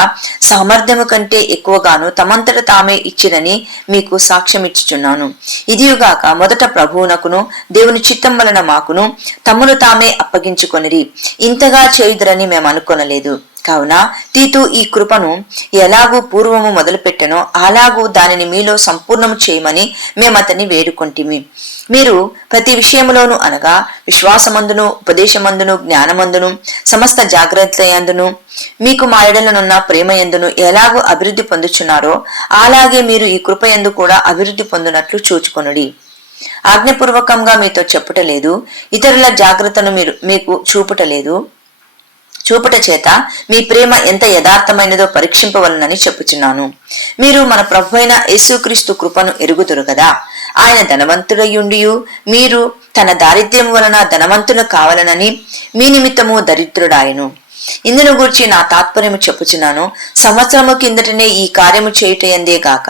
సామర్థ్యము కంటే ఎక్కువగాను తమంతట తామే ఇచ్చిరని మీకు సాక్ష్యమిచ్చుచున్నాను. ఇదియుగాక మొదట ప్రభువునకును దేవుని చిత్తం వలన మాకును తమను తామే అప్పగించుకొనిరి. ఇంతగా చేయుదురని మేము అనుకొనలేదు. కావున తీతు ఈ కృపను ఎలాగూ పూర్వము మొదలుపెట్టెనో అలాగూ దానిని మీలో సంపూర్ణము చేయమని మేమతన్ని వేడుకొంటిమి. మీరు ప్రతి విషయములోను అనగా విశ్వాసమందును, ఉపదేశమందును, జ్ఞానమందును, సమస్త జాగ్రత్తయందును, మీకు మా ఎడలనున్న ప్రేమయందును ఎలాగూ అభివృద్ధి పొందుచున్నారో అలాగే మీరు ఈ కృపయందు కూడా అభివృద్ధి పొందునట్లు చూచుకొనుడి. ఆజ్ఞపూర్వకంగా మీతో చెప్పుటలేదు, ఇతరుల జాగ్రత్తను మీకు చూపుట చేత మీ ప్రేమ ఎంత యథార్థమైనదో పరీక్షింపవలనని చెప్పుచున్నాను. మీరు మన ప్రభువైన యేసుక్రీస్తు కృపను ఎరుగుదురు కదా. ఆయన ధనవంతుడయ్యుండియు మీరు తన దారిద్ర్యం వలన ధనవంతులు కావాలనని మీ నిమిత్తము దరిద్రుడాయను. ఇందును గూర్చి నా తాత్పర్యము చెప్పుచున్నాను. సంవత్సరము కిందటనే ఈ కార్యము చేయుటయందే గాక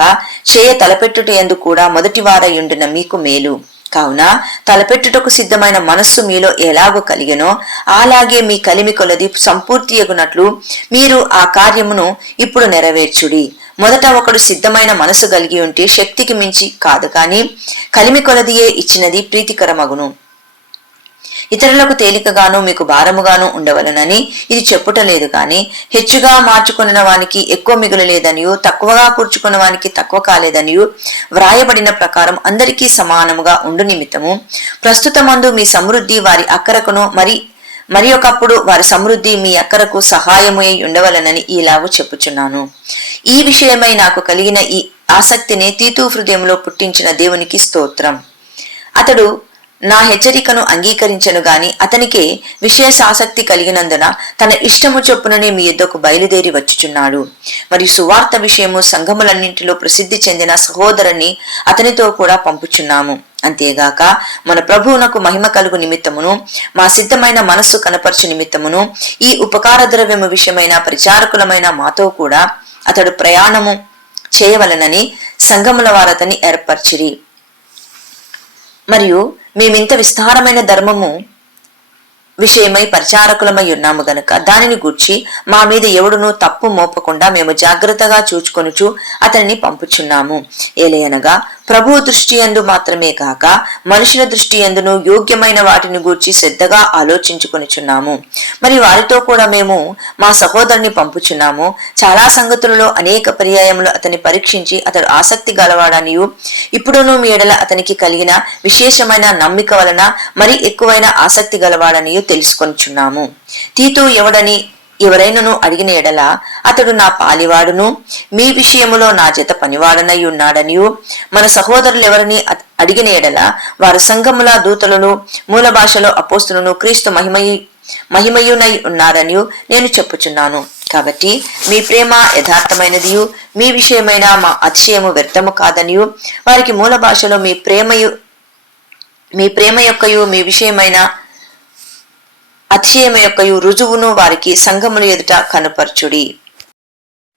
చేయ తలపెట్టుటయందు కూడా మొదటి వారయుండిన మీకు మేలు. కావున తలపెట్టుటకు సిద్ధమైన మనస్సు మీలో ఎలాగో కలిగెనో అలాగే మీ కలిమి కొలది సంపూర్తియగునట్లు మీరు ఆ కార్యమును ఇప్పుడు నెరవేర్చుడి. మొదట ఒకడు సిద్ధమైన మనసు కలిగి ఉంటే శక్తికి మించి కాదు కాని కలిమి కొలదియే ఇచ్చినది ప్రీతికరమగును. ఇతరులకు తేలికగాను మీకు భారముగాను ఉండవలనని ఇది చెప్పుటలేదు కాని హెచ్చుగా మార్చుకున్న వానికి ఎక్కువ మిగులలేదనియు తక్కువగా కూర్చుకున్న వానికి తక్కువ కాలేదనియు వ్రాయబడిన ప్రకారం అందరికీ సమానముగా ఉండు నిమిత్తము ప్రస్తుతమందు మీ సమృద్ధి వారి అక్కరకును మరి ఒకప్పుడు వారి సమృద్ధి మీ అక్కరకు సహాయమై ఉండవలనని ఈలాగు చెప్పుచున్నాను. ఈ విషయమై నాకు కలిగిన ఈ ఆసక్తిని తీతు హృదయంలో పుట్టించిన దేవునికి స్తోత్రం. అతడు నా హెచ్చరికను అంగీకరించను గాని అతనికి విశేష ఆసక్తి కలిగినందున తన ఇష్టము చొప్పుననే మీ యుద్ధకు బయలుదేరి వచ్చుచున్నాడు. మరియు సువార్త విషయము సంఘములన్నింటిలో ప్రసిద్ధి చెందిన సహోదరుని అతనితో కూడా పంపుచున్నాము. అంతేగాక మన ప్రభువునకు మహిమ కలుగు నిమిత్తమును మా సిద్ధమైన మనస్సు కనపరచు నిమిత్తమును ఈ ఉపకార ద్రవ్యము విషయమైన పరిచారకులమైన మాతో కూడా అతడు ప్రయాణము చేయవలనని సంఘముల వారతని ఏర్పరిచిరి. మరియు మేమింత విస్తారమైన ధర్మము విషయమై పరిచారకులమై ఉన్నాము గనుక దానిని గూర్చి మా మీద ఎవడునూ తప్పు మోపకుండా మేము జాగ్రత్తగా చూచుకొనుచు అతనిని పంపుచున్నాము. ఏలయనగా ప్రభువు దృష్టి యందు మాత్రమే కాక మనుషుల దృష్టి యందును యోగ్యమైన వాటిని గూర్చి శ్రద్ధగా ఆలోచించుకొనుచున్నాము. మరి వారితో కూడా మేము మా సహోదరుని పంపుచున్నాము. చాలా సంగతులలో అనేక పర్యాయములు అతన్ని పరీక్షించి అతడు ఆసక్తి గలవాడనియు ఇప్పుడును మీ ఎడల అతనికి కలిగిన విశేషమైన నమ్మిక వలన మరి ఎక్కువైన ఆసక్తి గలవాడనియు తెలుసుకొనుచున్నాము. తీతు ఎవరైనను అడిగిన ఎడల అతడు నా పాలివాడును మీ విషయములో నా జత పనివాడనై ఉన్నాడనియు మన సహోదరులెవరిని అడిగిన ఎడల వారు సంఘముల దూతలను మూల భాషలో అపోస్తులను క్రీస్తు మహిమయునై ఉన్నారని నేను చెప్పుచున్నాను. కాబట్టి మీ ప్రేమ యథార్థమైనదియు మీ విషయమైన మా అతిశయము వ్యర్థము కాదనియు వారికి మూల భాషలో మీ ప్రేమ యొక్కయు మీ విషయమైన అతిశయం యొక్కయు రుజువును వారికి సంఘముల ఎదుట కనుపరచుడి.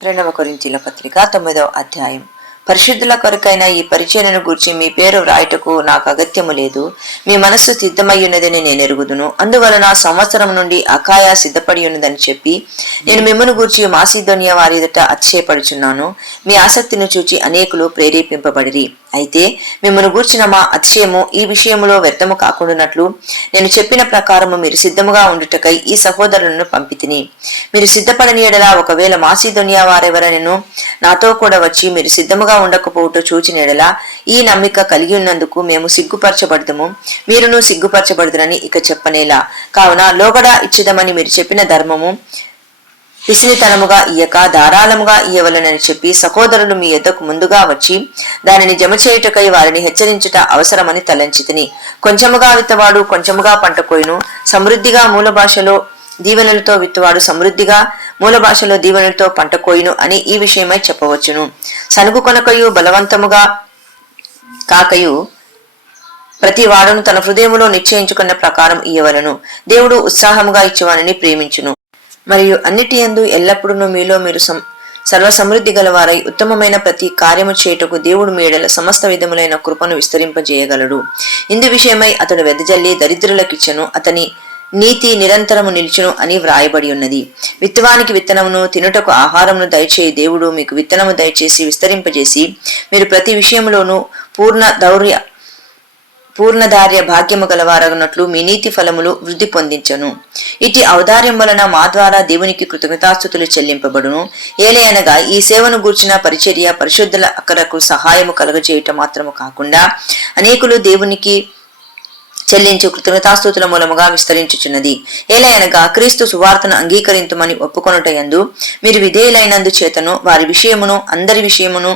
2వ కొరింథీయుల పత్రిక 9వ అధ్యాయం. పరిశుద్ధుల కొరకైన ఈ పరిచర్యను గూర్చి మీ పేరు వ్రాయుటకు నాకు అగత్యము లేదు. మీ మనస్సు సిద్ధమయ్యున్నదని నేను ఎరుగుదును. అందువలన సంవత్సరం నుండి అకాయా సిద్ధపడి ఉన్నదని చెప్పి నేను మిమ్మను గూర్చి మాసిదోనియా వారి ఎదుట అతిశయపడుచున్నాను. మీ ఆసక్తిని చూచి అనేకులు ప్రేరేపింపబడిరి. అయితే మిమ్మను గూర్చిన మా అతిశయము ఈ విషయములో వ్యర్థము కాకుండానట్లు నేను చెప్పిన ప్రకారము మీరు సిద్ధముగా ఉండుటకై ఈ సహోదరులను పంపితిని. మీరు సిద్ధపడని ఎడల ఒకవేళ మాసిదోనియా వారెవరనెను నాతో కూడా వచ్చి మీరు సిద్ధముగా ఉండకపోవుట చూచిన ఎడల ఈ నమ్మిక కలిగి ఉన్నందుకు మేము సిగ్గుపరచబడదుము, మీరును సిగ్గుపరచబడదురని ఇక చెప్పనేలా. కావున లోగడా ఇచ్చిదమని మీరు చెప్పిన ధర్మము పిసినితనముగా ఇయ్యక ధారాళముగా ఇయ్యవలనని చెప్పి సహోదరులు మీ యొద్దకు ముందుగా వచ్చి దానిని జమ చేయుటకై వారిని హెచ్చరించుట అవసరమని తలంచితిని. కొంచెముగా విత్తవాడు కొంచెముగా పంట కోయును, సమృద్ధిగా మూల భాషలో దీవెనలతో విత్తువాడు సమృద్ధిగా మూల భాషలో దీవెనలతో పంట కోయును అని ఈ విషయమై చెప్పవచ్చును. సనుగు కొనకయు బలవంతముగా కాకయు ప్రతి వాడును తన హృదయములో నిశ్చయించుకున్న ప్రకారం ఇయ్యవలను. దేవుడు ఉత్సాహముగా ఇచ్చేవానిని ప్రేమించును. మరియు అన్నిటి యందు ఎల్లప్పుడూ మీలో మీరు సర్వ సమృద్ధి గలవారై ఉత్తమమైన ప్రతి కార్యము చేయుటకు దేవుడు మీ యెడల సమస్త విధములైన కృపను విస్తరింపజేయగలడు. ఇందు విషయమై అతడు వెదజల్లి దరిద్రులకిచ్చెను, అతని నీతి నిరంతరము నిలుచును అని వ్రాయబడి ఉన్నది. విత్తవానికి విత్తనమును తినుటకు ఆహారమును దయచేయి దేవుడు మీకు విత్తనము దయచేసి విస్తరింపజేసి మీరు ప్రతి విషయములోనూ పూర్ణధార్య భాగ్యము గలవారగునట్లు మీ నీతి ఫలములు వృద్ధి పొందించను. ఇటు ఔదార్యం వలన మా ద్వారా దేవునికి కృతజ్ఞతాస్తుతులు చెల్లింపబడును. ఏలయనగా ఈ సేవను గూర్చిన పరిచర్య పరిశుద్ధుల అక్కరకు సహాయము కలుగజేయుట మాత్రము కాకుండా అనేకులు దేవునికి చెల్లించు కృతజ్ఞతాస్తుతుల మూలముగా విస్తరించుచున్నది. ఏలయనగా క్రీస్తు సువార్తను అంగీకరింతుమని ఒప్పుకొనుటయందు మీరు విధేయులైనందు చేతను వారి విషయమును అందరి విషయమును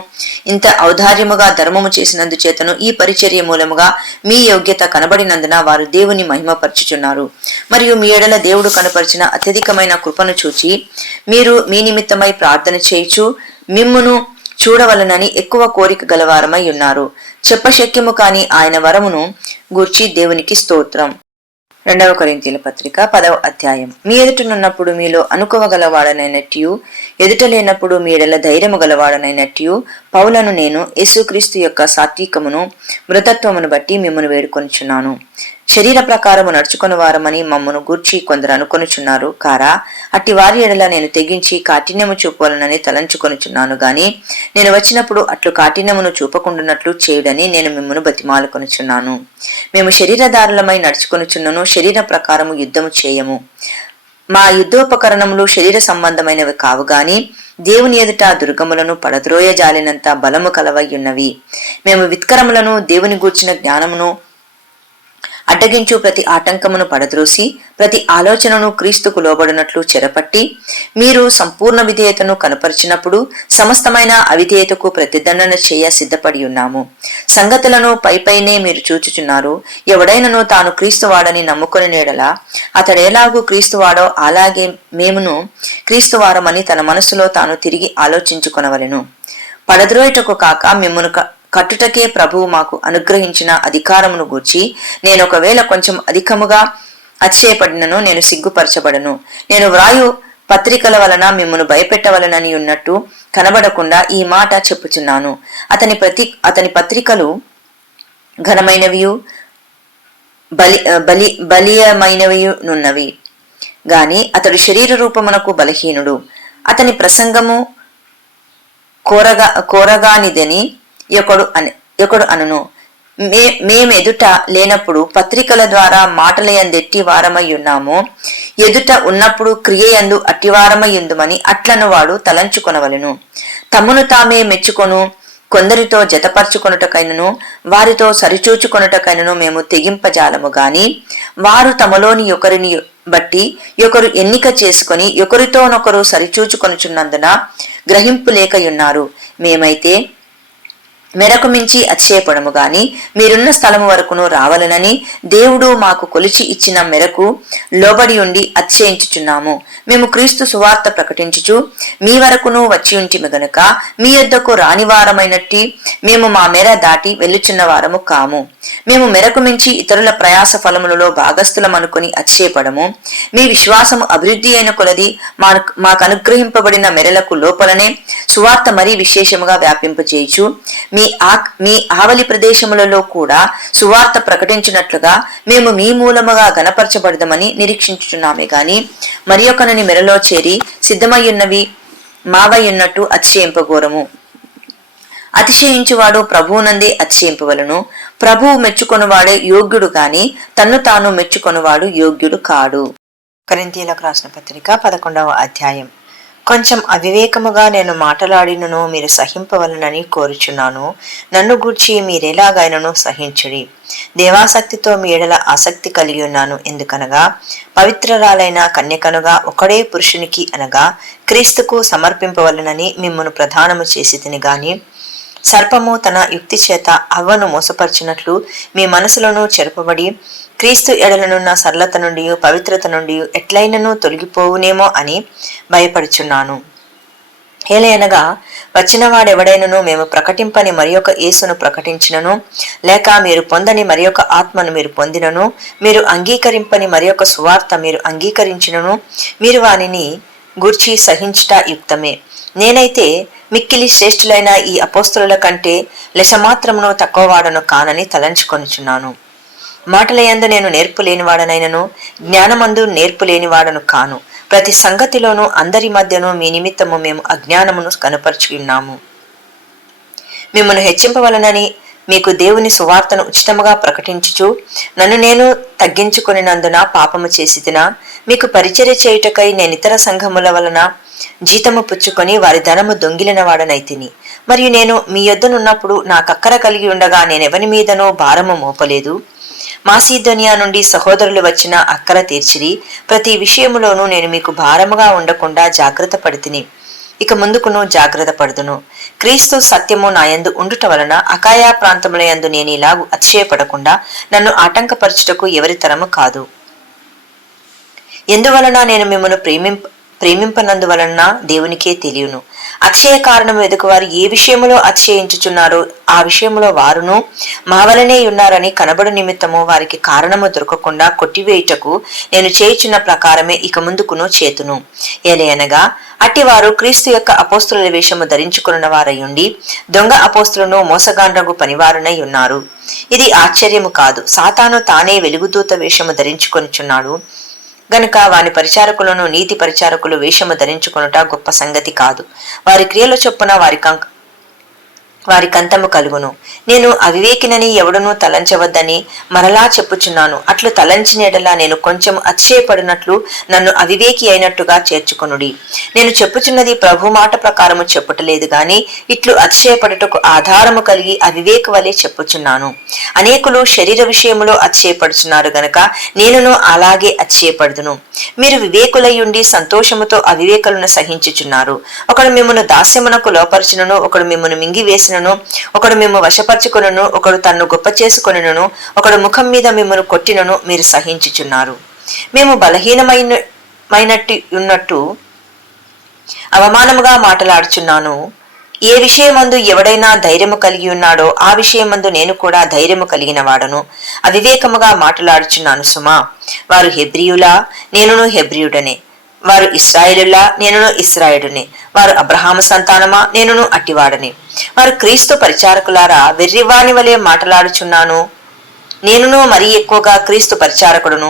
ఇంత ఔదార్యముగా ధర్మము చేసినందు చేతను ఈ పరిచర్య మూలముగా మీ యోగ్యత కనబడినందున వారు దేవుని మహిమపరచుచున్నారు. మరియు మీ ఎడల దేవుడు కనపరిచిన అత్యధికమైన కృపను చూచి మీరు మీ నిమిత్తమై ప్రార్థన చేయుచు మిమ్మును చూడవలనని ఎక్కువ కోరిక గలవారమై ఉన్నారు. చెప్పశక్యము కాని ఆయన వరమును గూర్చి దేవునికి స్తోత్రం. 2వ కొరింథీయుల పత్రిక 10వ అధ్యాయం. మీ ఎదుటనున్నప్పుడు మీలో అనుకోవగలవాడనైనట్టు ఎదుట లేనప్పుడు మీ ఎడల ధైర్యము గలవాడనైనట్టు పౌలను నేను యేసుక్రీస్తు యొక్క సాత్వికమును మృతత్వమును బట్టి మిమ్మను వేడుకొనుచున్నాను. శరీర ప్రకారము నడుచుకుని వారమని మమ్మను గూర్చి కొందరు అనుకొనుచున్నారు కారా, అట్టి వారి ఎడల నేను తెగించి కాఠిన్యము చూపాలనని తలంచుకొనుచున్నాను గాని నేను వచ్చినప్పుడు అట్లు కాఠిన్యమును చూపకుండానట్లు చేయుడని నేను మిమ్మను బతిమాలుకొనుచున్నాను. మేము శరీరధారులమై నడుచుకొనుచున్నను, శరీర ప్రకారము యుద్ధము చేయము. మా యుద్ధోపకరణములు శరీర సంబంధమైనవి కావు గాని దేవుని ఎదుట దుర్గములను పడద్రోయ జాలినంత బలము కలవై ఉన్నవి. మేము విత్కరములను దేవుని గూర్చిన జ్ఞానమును అడ్డగించు ప్రతి ఆటంకమును పడద్రోసి ప్రతి ఆలోచనను క్రీస్తుకు లోబడినట్లు చెరపట్టి మీరు సంపూర్ణ విధేయతను కనపరిచినప్పుడు సమస్తమైన అవిధేయతకు ప్రతిదండన చేయ సిద్ధపడి ఉన్నాము. సంగతులను పైపైనే మీరు చూచుచున్నారు. ఎవడైనను తాను క్రీస్తువాడని నమ్ముకొని నేడలా అతడేలాగూ క్రీస్తువాడో అలాగే మేమును క్రీస్తువారమని తన మనసులో తాను తిరిగి ఆలోచించుకొనవలెను. పడద్రోయటకు కాక మిమ్మును కట్టుటకే ప్రభువు మాకు అనుగ్రహించిన అధికారమును గూర్చి నేను ఒకవేళ కొంచెం అధికముగా అతిశయపడినను నేను సిగ్గుపరచబడను. నేను వ్రాయు పత్రికల వలన మిమ్మను భయపెట్టవలనని ఉన్నట్టు కనబడకుండా ఈ మాట చెప్పుచున్నాను. అతని పత్రికలు ఘనమైనవియు బలీయమైనవియునున్నవి గాని అతడు శరీర రూపమునకు బలహీనుడు. అతని ప్రసంగము కోరగానిదని ఒకడు అనును. మేమెదుట లేనప్పుడు పత్రికల ద్వారా మాటలయందెట్టి వారమై ఉన్నామో ఎదుట ఉన్నప్పుడు క్రియయందు అట్టివారమయ్యుందుమని అట్లను వాడు తలంచుకొనవలెను. తమ్మును తామే మెచ్చుకొను కొందరితో జతపరచుకొనుటకైనను వారితో సరిచూచుకొనుటకైనను మేము తెగింపజాలము గాని వారు తమలోని ఒకరిని బట్టి ఒకరు ఎన్నిక చేసుకొని ఒకరితోనొకరు సరిచూచుకొనుచున్నందున గ్రహింపు లేకయున్నారు. మేమైతే మెరకు మించి అతిశయపడము గాని మీరున్న స్థలము వరకును రావాలనని దేవుడు మాకు కొలిచి ఇచ్చిన మెరకు లోబడి ఉండి అతిశయించుచున్నాము. మేము క్రీస్తు సువార్త ప్రకటించుచు మీ వరకును వచ్చి ఉంటిమి గనుక మీ యొద్దకు రానివారమైనట్టి మేము మా మెర దాటి వెళ్ళుచున్న వారము కాము. మేము మెరకు మించి ఇతరుల ప్రయాస ఫలములలో భాగస్థులమనుకుని అతిశయపడము. మీ విశ్వాసము అభివృద్ధి అయిన కొలది మాకు అనుగ్రహింపబడిన మెరలకు లోపలనే సువార్త మరీ విశేషముగా వ్యాపింపచేయుచు మీ ఆవలి ప్రదేశములలో కూడా సువార్త ప్రకటించినట్లుగా మేము మీ మూలముగా గణపరచబడదమని నిరీక్షించుచున్నామే గాని మరి ఒకనని మెరలో చేరి సిద్ధమయ్యున్నవి మావయ్యున్నట్టు అతిశయింపగోరము. అతిశయించువాడు ప్రభువునందే అతిశయింపవలను. ప్రభువు మెచ్చుకొనువాడే యోగ్యుడు గాని తన్ను తాను మెచ్చుకొనువాడు యోగ్యుడు కాడు. కొరింథీయులకు రాసిన పత్రిక 11వ అధ్యాయం. కొంచెం అవివేకముగా నేను మాటలాడినను మీరు సహింపవలనని కోరుచున్నాను. నన్ను గూర్చి మీరెలాగైనను సహించుడి. దేవాసక్తితో మీ ఎడల ఆసక్తి కలిగి ఉన్నాను. ఎందుకనగా పవిత్రరాలైన కన్యకనుగా ఒకడే పురుషునికి అనగా క్రీస్తుకు సమర్పింపవలనని మిమ్మును ప్రధానము చేసి తిని గాని సర్పము తన యుక్తి చేత అవ్వను మోసపరిచినట్లు మీ మనసులను చెరపబడి క్రీస్తు ఎడలనున్న సరళత నుండి పవిత్రత నుండి ఎట్లయినను తొలగిపోవునేమో అని భయపడుచున్నాను. ఏలయనగా వచ్చినవాడెవడైనను మేము ప్రకటింపని మరి ఒక యేసును ప్రకటించినను, లేక మీరు పొందని మరి ఒక ఆత్మను మీరు పొందినను, మీరు అంగీకరింపని మరి ఒక సువార్త మీరు అంగీకరించినను, మీరు వానిని గూర్చి సహించుట యుక్తమే. నేనైతే మిక్కిలి శ్రేష్ఠులైన ఈ అపోస్తలుల కంటే లెసమాత్రమును తక్కువ వాడను కానని తలంచుకొనుచున్నాను. మాటలయందు నేను నేర్పు లేనివాడనైనను జ్ఞానమందు నేర్పు లేనివాడను కాను. ప్రతి సంగతిలోనూ అందరి మధ్యను మీ నిమిత్తము మేము అజ్ఞానమును కనుపరుచుకున్నాము. మిమ్మల్ని హెచ్చింపవలనని మీకు దేవుని సువార్తను ఉచితముగా ప్రకటించుచు నన్ను నేను తగ్గించుకొనినందున పాపము చేసి తినా, మీకు పరిచర్య చేయుటకై నేనితర సంఘముల వలన జీతము పుచ్చుకొని వారి ధనము దొంగిలిన వాడనైతిని. మరియు నేను మీ యొద్దనున్నప్పుడు నాకక్కర కలిగి ఉండగా నేనెవని మీదనో భారము మోపలేదు. మాసిదోనియా నుండి సహోదరులు వచ్చిన అక్కర తీర్చిరి. ప్రతి విషయములోనూ నేను మీకు భారముగా ఉండకుండా జాగ్రత్త పడితిని. ఇక ముందుకును జాగ్రత్త పడుదును. క్రీస్తు సత్యము నాయందు ఉండుట వలన అకాయా ప్రాంతముల యందు నేను ఇలాగు అతిశయపడకుండా నన్ను ఆటంకపరచుటకు ఎవరి తరము కాదు. ఎందువలన నేను మిమ్మల్ని ప్రేమింపనందువలన దేవునికే తెలియను. అతిశయ కారణం ఎదుకు వారు ఏ విషయములో అతిశయించుచున్నారో ఆ విషయంలో వారును మా వలనే ఉన్నారని కనబడు నిమిత్తము వారికి కారణము దొరకకుండా కొట్టివేయుటకు నేను చేయుచున్న ప్రకారమే ఇక ముందుకును చేతును. ఏలయనగా అట్టివారు క్రీస్తు యొక్క అపోస్తుల వేషము ధరించుకున్న వారయ్యుండి దొంగ అపోస్తులను మోసగాండ్రగు పనివారునై ఉన్నారు. ఇది ఆశ్చర్యము కాదు. సాతాను తానే వెలుగుదూత వేషము ధరించుకొనిచున్నాడు గనుక వాని పరిచారకులను నీతి పరిచారకులు వేషము ధరించుకొనుట గొప్ప సంగతి కాదు. వారి క్రియల చొప్పున వారికంతము కలుగును. నేను అవివేకినని ఎవడనూ తలంచవద్దని మరలా చెప్పుచున్నాను. అట్లు తలంచిన ఎడలా నేను కొంచెం అతిశయపడినట్లు నన్ను అవివేకి అయినట్టుగా చేర్చుకొనుడి. నేను చెప్పుచున్నది ప్రభు మాట ప్రకారము చెప్పుటలేదు గాని ఇట్లు అతిశయపడుటకు ఆధారము కలిగి అవివేక వలె చెప్పుచున్నాను. అనేకులు శరీర విషయములో అతిశయపడుచున్నారు గనక నేనును అలాగే అతిశయపడుదును. మీరు వివేకులయ్యుండి సంతోషముతో అవివేకులను సహించుచున్నారు. ఒకడు మిమ్మును దాస్యమునకు లోపరచునను, ఒకడు మిమ్మును మింగివేసిన, ఒకడు మిమ్ము వశపరచుకొనును, ఒకడు తన్ను గొప్ప చేసుకొనును, ఒకడు ముఖం మీద మిమ్మను కొట్టినను మీరు సహించుచున్నారు. మేము బలహీనమైనట్టు ఉన్నట్టు అవమానముగా మాటలాడుచున్నాను. ఏ విషయమందు ఎవడైనా ధైర్యము కలిగి ఉన్నాడో ఆ విషయమందు నేను కూడా ధైర్యము కలిగిన వాడను. అవివేకముగా మాటలాడుచున్నాను సుమా. వారు హెబ్రియులా, నేనును హెబ్రియుడనే. వారు ఇశ్రాయేలులా, నేనును ఇశ్రాయేలునే. వారు అబ్రహాము సంతానమా, నేనును అట్టివాడని. వారు క్రీస్తు పరిచారకులారా, వెర్రివాని వలె మాటలాడుచున్నాను. నేనును మరి ఎక్కువగా క్రీస్తు పరిచారకుడును.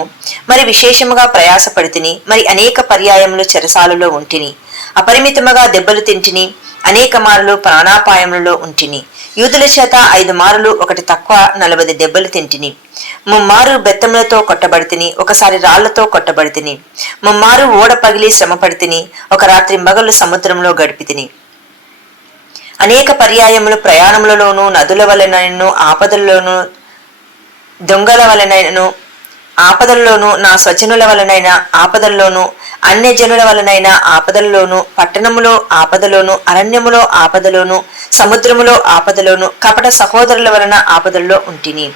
మరి విశేషముగా ప్రయాసపడితిని. మరి అనేక పర్యాయములు చెరసాలలో ఉంటిని. అపరిమితముగా దెబ్బలు తింటిని. అనేక మారులు ప్రాణాపాయములలో ఉంటిని. యూదుల చేత 5 మారులు, ఒకటి తక్కువ 40 దెబ్బలు తింటిని. ముమ్మారు బెత్తములతో కొట్టబడితిని. ఒకసారి రాళ్లతో కొట్టబడితిని. ముమ్మారు ఓడ పగిలి శ్రమపడితిని. ఒక రాత్రి మగలు సముద్రంలో గడిపితిని. అనేక పర్యాయములు ప్రయాణములలోనూ, నదుల వలనైనను, ఆపదల్లోనూ, దొంగల వలనైనను, ఆపదల్లోనూ, నా స్వజనుల వలనైన ఆపదల్లోనూ, అన్యజనుల వలనైన ఆపదలలోను, పట్టణములో ఆపదలోను, అరణ్యములో ఆపదలోను, సముద్రములో ఆపదలోను, కపట సహోదరుల వలన ఆపదల్లో ఉంటిని.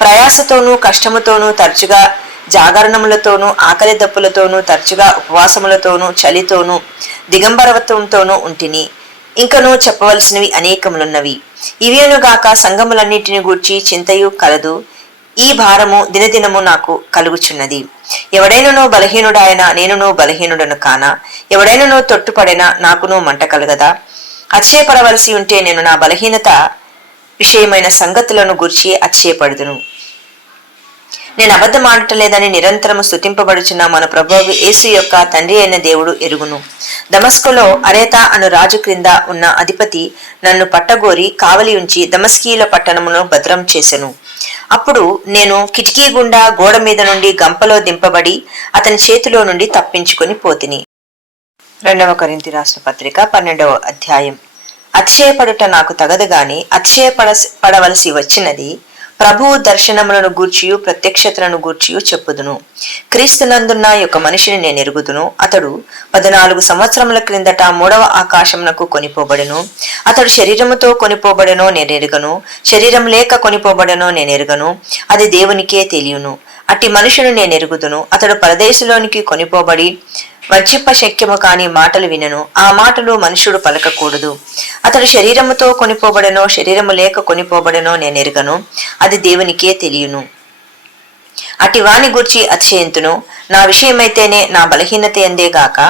ప్రయాసతోనూ కష్టముతోనూ, తరచుగా జాగరణములతోనూ, ఆకలి దప్పులతోనూ, తరచుగా ఉపవాసములతోనూ, చలితోనూ, దిగంబరత్వంతోనూ ఉంటిని. ఇంకనూ చెప్పవలసినవి అనేకములున్నవి. ఇవేనుగాక సంఘములన్నిటిని గూర్చి చింతయు కలదు. ఈ భారము దినదినము నాకు కలుగుచున్నది. ఎవడైనను బలహీనుడాయన, నేనును బలహీనుడను కానా? ఎవడైనను తొట్టుపడిన, నాకును మంట కలగదా? అతిశయపడవలసి ఉంటే నేను నా బలహీనత విషయమైన సంగతులను గూర్చి అతిశయపడుదును. నేను అబద్ధమాడటలేదని నిరంతరము స్తుతింపబడుచున్న మన ప్రభువు యేసు యొక్క తండ్రి అయిన దేవుడు ఎరుగును. దమస్కులో అరేతా అను రాజు క్రింద ఉన్న అధిపతి నన్ను పట్టగోరి కావలి ఉంచి దమస్కీల పట్టణమును భద్రం చేసెను. అప్పుడు నేను కిటికీ గుండా గోడ మీద నుండి గంపలో దింపబడి అతని చేతిలో నుండి తప్పించుకొని పోతిని. 2 కొరింథీ రాసిన పత్రిక 12వ అధ్యాయం. అతిశయపడుట నాకు తగదు గాని అతిశయపడవలసి వచ్చినది ప్రభువు దర్శనములను గూర్చియు ప్రత్యక్షతలను గూర్చియు చెప్పుదును. క్రీస్తునందున్న యొక్క మనిషిని నేను ఎరుగుదును. అతడు 14 సంవత్సరముల క్రిందట 3వ ఆకాశమునకు కొనిపోబడెను. అతడు శరీరముతో కొనిపోబడెనో నేనెరుగను, శరీరం లేక కొనిపోబడెనో నేనెరుగను, అది దేవునికే తెలియను. అట్టి మనుషును నేనెరుగుదును. అతడు పరదేశంలోనికి కొనిపోబడి వంచింప శక్యము కాని మాటలు వినెను. ఆ మాటలు మనుషుడు పలకకూడదు. అతడు శరీరముతో కొనిపోబడెనో శరీరము లేక కొనిపోబడెనో నేనెరుగను, అది దేవునికే తెలియను. అట్టి వాని గూర్చి అతిశయింతును. నా విషయమైతేనే నా బలహీనత ఎందేగాక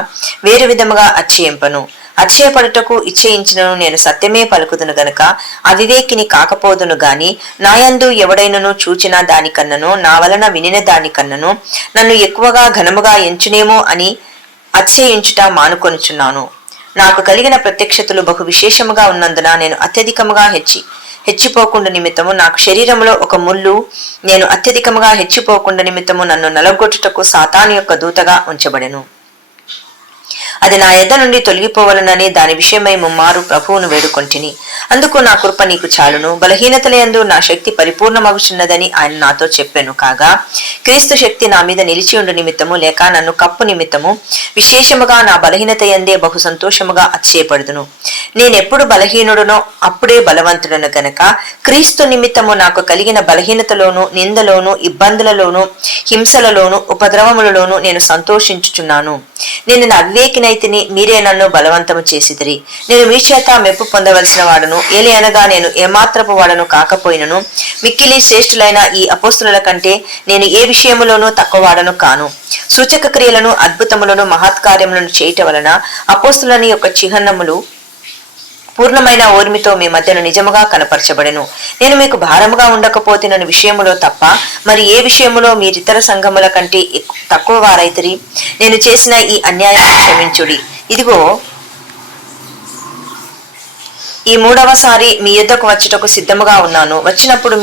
వేరు విధముగా అతిశయింపను. అతిశయపడుటకు ఇచ్చయించినను నేను సత్యమే పలుకుదును గనుక అవివేకిని కాకపోదును గాని, నాయందు ఎవడైనను చూచిన దానికన్నను నా వలన వినిన దానికన్నను నన్ను ఎక్కువగా ఘనముగా ఎంచునేమో అని అతిశయించుట మానుకొనుచున్నాను. నాకు కలిగిన ప్రత్యక్షతలు బహు విశేషముగా ఉన్నందున నేను అత్యధికముగా హెచ్చిపోకుండా నిమిత్తము నాకు శరీరములో ఒక ముళ్ళు, నేను అత్యధికముగా హెచ్చిపోకుండా నిమిత్తము నన్ను నలగొట్టుటకు సాతాను యొక్క దూతగా ఉంచబడెను. అది నా యొద్ద నుండి తొలగిపోవలనని దాని విషయమై ముమ్మారు ప్రభువును వేడుకొంటిని. అందుకు నా కృప నీకు చాలును, బలహీనతలందు నా శక్తి పరిపూర్ణమగుచున్నదని ఆయన నాతో చెప్పాను. కాగా క్రీస్తు శక్తి నా మీద నిలిచి ఉండు నిమిత్తము లేక నన్ను కప్పు నిమిత్తము విశేషముగా నా బలహీనత యందే బహు సంతోషముగా అతిశయపడుదును. నేనెప్పుడు బలహీనుడునో అప్పుడే బలవంతుడను గనక క్రీస్తు నిమిత్తము నాకు కలిగిన బలహీనతలోను, నిందలోను, ఇబ్బందులలోను, హింసలలోను, ఉపద్రవములలోను నేను సంతోషించుచున్నాను. నేను నా అవివేకినైతిని, మీరే నన్ను బలవంతము చేసిదిరి. నేను మీ చేత మెప్పు పొందవలసిన వాడను, ఏలి అనగా నేను ఏమాత్రపు వాడను కాకపోయినను మిక్కిలి శ్రేష్ఠులైన ఈ అపోస్తుల కంటే నేను ఏ విషయములోనూ తక్కువ వాడను కాను. సూచక క్రియలను, అద్భుతములను, మహత్కార్యములను చేయటం వలన అపోస్తులని యొక్క చిహ్నములు పూర్ణమైన ఓర్మితో మీ మధ్యను నిజముగా కనపరచబడెను. నేను మీకు భారముగా ఉండకపోతే నన్ను విషయములో తప్ప మరి ఏ విషయములో మీరితర సంఘముల కంటే తక్కువ వారైతిరి. నేను చేసిన ఈ అన్యాయం క్షమించుడి. ఇదిగో ఈ 3వసారి మీ యుద్ధకు వచ్చుటకు సిద్ధముగా ఉన్నాను. వచ్చినప్పుడు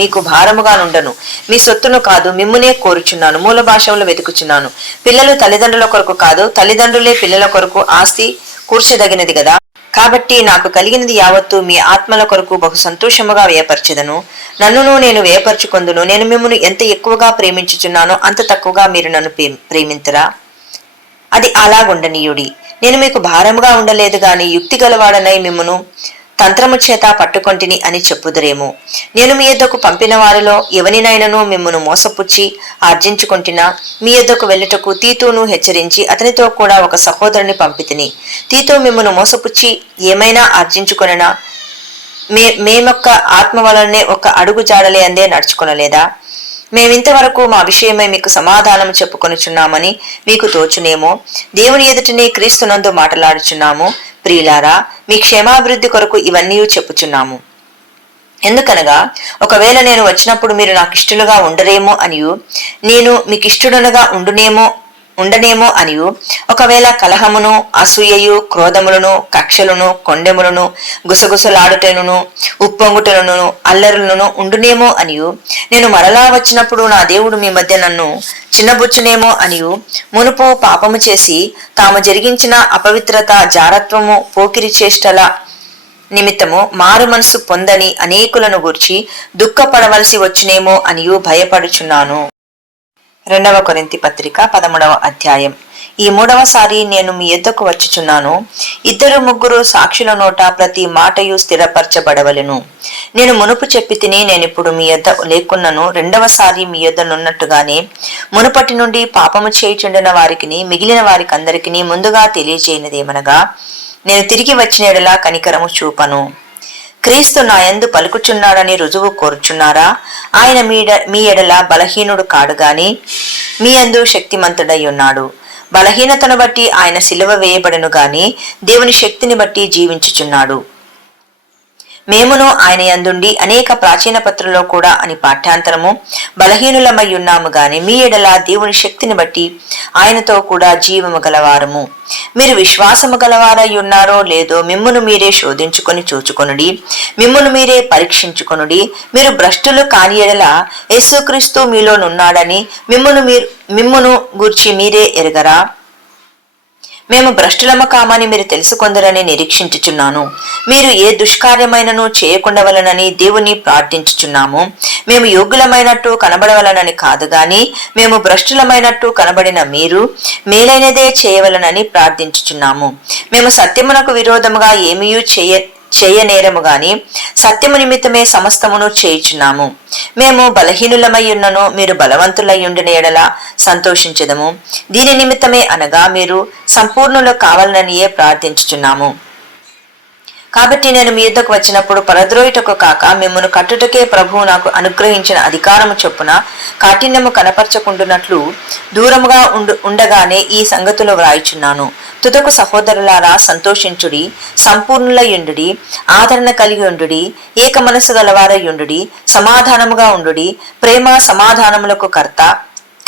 మీకు భారముగా నుండను. మీ సొత్తును కాదు, మిమ్మునే కోరుచున్నాను. మూల భాషములు వెతుకుచున్నాను. పిల్లలు తల్లిదండ్రుల కొరకు కాదు, తల్లిదండ్రులే పిల్లల కొరకు ఆస్తి కూర్చదగినది కదా. కాబట్టి నాకు కలిగినది యావత్తు మీ ఆత్మల కొరకు బహు సంతోషముగా వ్యయపరచెదను. నన్నును నేను వ్యయపరచుకొందును. నేను మిమ్మును ఎంత ఎక్కువగా ప్రేమించుచున్నానో అంత తక్కువగా మీరు నన్ను ప్రేమించరా? అది అలాగుండనీయుడి. నేను మీకు భారముగా ఉండలేదు గాని యుక్తి గలవాడనై మిమ్మును తంత్రము చేత పట్టుకొంటిని అని చెప్పుదురేమో. నేను మీ యొద్దకు పంపిన వారిలో ఎవనినైనను మిమ్మును మోసపుచ్చి ఆర్జించుకొంటినా మీ యొద్దకు వెళ్ళుటకు తీతును హెచ్చరించి అతనితో కూడా ఒక సహోదరుని పంపితిని. తీతు మిమ్మును మోసపుచ్చి ఏమైనా ఆర్జించుకొననా? మేమొక్క ఆత్మ వలనే ఒక అడుగు జాడలే అందే నడుచుకొనలేదా? మేమింతవరకు మా విషయమై మీకు సమాధానం చెప్పుకొనుచున్నామని మీకు తోచునేమో. దేవుని ఎదుటనే క్రీస్తునందు మాట్లాడుచున్నాము. ప్రియులారా, మీ క్షేమాభివృద్ధి కొరకు ఇవన్నీ చెప్పుచున్నాము. ఎందుకనగా ఒకవేళ నేను వచ్చినప్పుడు మీరు నాకు ఇష్టలుగా ఉండరేమో అనియు, నేను మీకు ఇష్టడునగా ఉండనేమో అనియు, ఒకవేళ కలహమును, అసూయయు, క్రోధములను, కక్షలను, కొండెములను, గుసగుసలాడుటను, ఉప్పొంగుటలను, అల్లరులను ఉండునేమో అనియు, నేను మరలా వచ్చినప్పుడు నా దేవుడు మీ మధ్య నన్ను చిన్నబుచ్చునేమో అనియు, మునుపు పాపము చేసి తాము జరిగించిన అపవిత్రత, జారత్వము, పోకిరి చేష్టల నిమిత్తము మారు మనసు పొందని అనేకులను గూర్చి దుఃఖపడవలసి వచ్చునేమో అనియు భయపడుచున్నాను. 2 కొరింథీ పత్రిక 13వ అధ్యాయం. ఈ 3వసారి నేను మీ యొద్దకు వచ్చుచున్నాను. 2-3 సాక్షుల నోట ప్రతి మాటయు స్థిరపరచబడవలెను. నేను మునుపు చెప్పి తిని నేనిప్పుడు మీ యొద్ద లేకున్నను 2వసారి మీ యొద్ద నున్నట్టుగానే మునుపటి నుండి పాపము చేయుచుండిన వారికిని మిగిలిన వారికి అందరికీ ముందుగా తెలియజేయనిదేమనగా, నేను తిరిగి వచ్చిన ఎడల కనికరము చూపను. క్రీస్తు నా యందు పలుకుచున్నాడని రుజువు కోరుచున్నారా? ఆయన మీ ఎడల బలహీనుడు కాడు గాని మీ యందు శక్తిమంతుడై ఉన్నాడు. బలహీనతను బట్టి ఆయన సిలువ వేయబడను గాని దేవుని శక్తిని బట్టి జీవించుచున్నాడు. మేమును ఆయన యందుండి అనేక ప్రాచీన పత్రుల్లో కూడా అని పాఠ్యాంతరము బలహీనులమై ఉన్నాము గాని మీ ఎడల దేవుని శక్తిని బట్టి ఆయనతో కూడా జీవము గలవారము. మీరు విశ్వాసము గలవారై ఉన్నారో లేదో మిమ్మును మీరే శోధించుకొని చూచుకొనుడి, మిమ్మును మీరే పరీక్షించుకొనుడి. మీరు భ్రష్టులు కాని ఎడల యేసుక్రీస్తు మీలోనున్నాడని మిమ్మును గూర్చి మీరే ఎరగరా? మేము భ్రష్టులము కామని మీరు తెలుసుకొందరని నిరీక్షించుచున్నాను. మీరు ఏ దుష్కార్యమైనను చేయకుండవలనని దేవుని ప్రార్థించుచున్నాము. మేము యోగ్యులమైనట్టు కనబడవలనని కాదు గాని మేము భ్రష్టులమైనట్టు కనబడిన మీరు మేలైనదే చేయవలనని ప్రార్థించుచున్నాము. మేము సత్యమునకు విరోధముగా ఏమీయూ చేయనేరము గాని సత్యము నిమిత్తమే సమస్తమును చేయుచున్నాము. మేము బలహీనులమై ఉన్నను మీరు బలవంతులై ఉండిన ఎడల సంతోషించదము. దీని నిమిత్తమే అనగా మీరు సంపూర్ణులు కావాలననియే ప్రార్థించుచున్నాము. కాబట్టి నేను మీ యుద్ధకు వచ్చినప్పుడు పరద్రోయుటకు కాక మిమ్మల్ని కట్టుటకే ప్రభువు నాకు అనుగ్రహించిన అధికారము చొప్పున కాఠిన్యము కనపరచకుండునట్లు దూరముగా ఉండగానే ఈ సంగతులు వ్రాయిచున్నాను. తుదకు సహోదరులారా, సంతోషించుడి, సంపూర్ణులయుండుడి, ఆదరణ కలిగి ఉండుడి, ఏక మనసు గలవారై ఉండుడి, సమాధానముగా ఉండుడి. ప్రేమ సమాధానములకు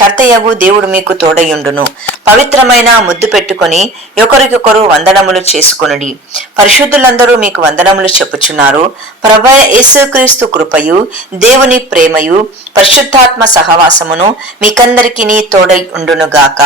కర్తయగు దేవుడు మీకు తోడయుండును. పవిత్రమైన ముద్దు పెట్టుకొని ఒకరికొకరు వందనములు చేసుకొనుడి. పరిశుద్ధులందరూ మీకు వందనములు చెప్పుచున్నారు. ప్రభువైన యేసుక్రీస్తు కృపయు దేవుని ప్రేమయు పరిశుద్ధాత్మ సహవాసమును మీకందరికీ తోడై ఉండునుగాక.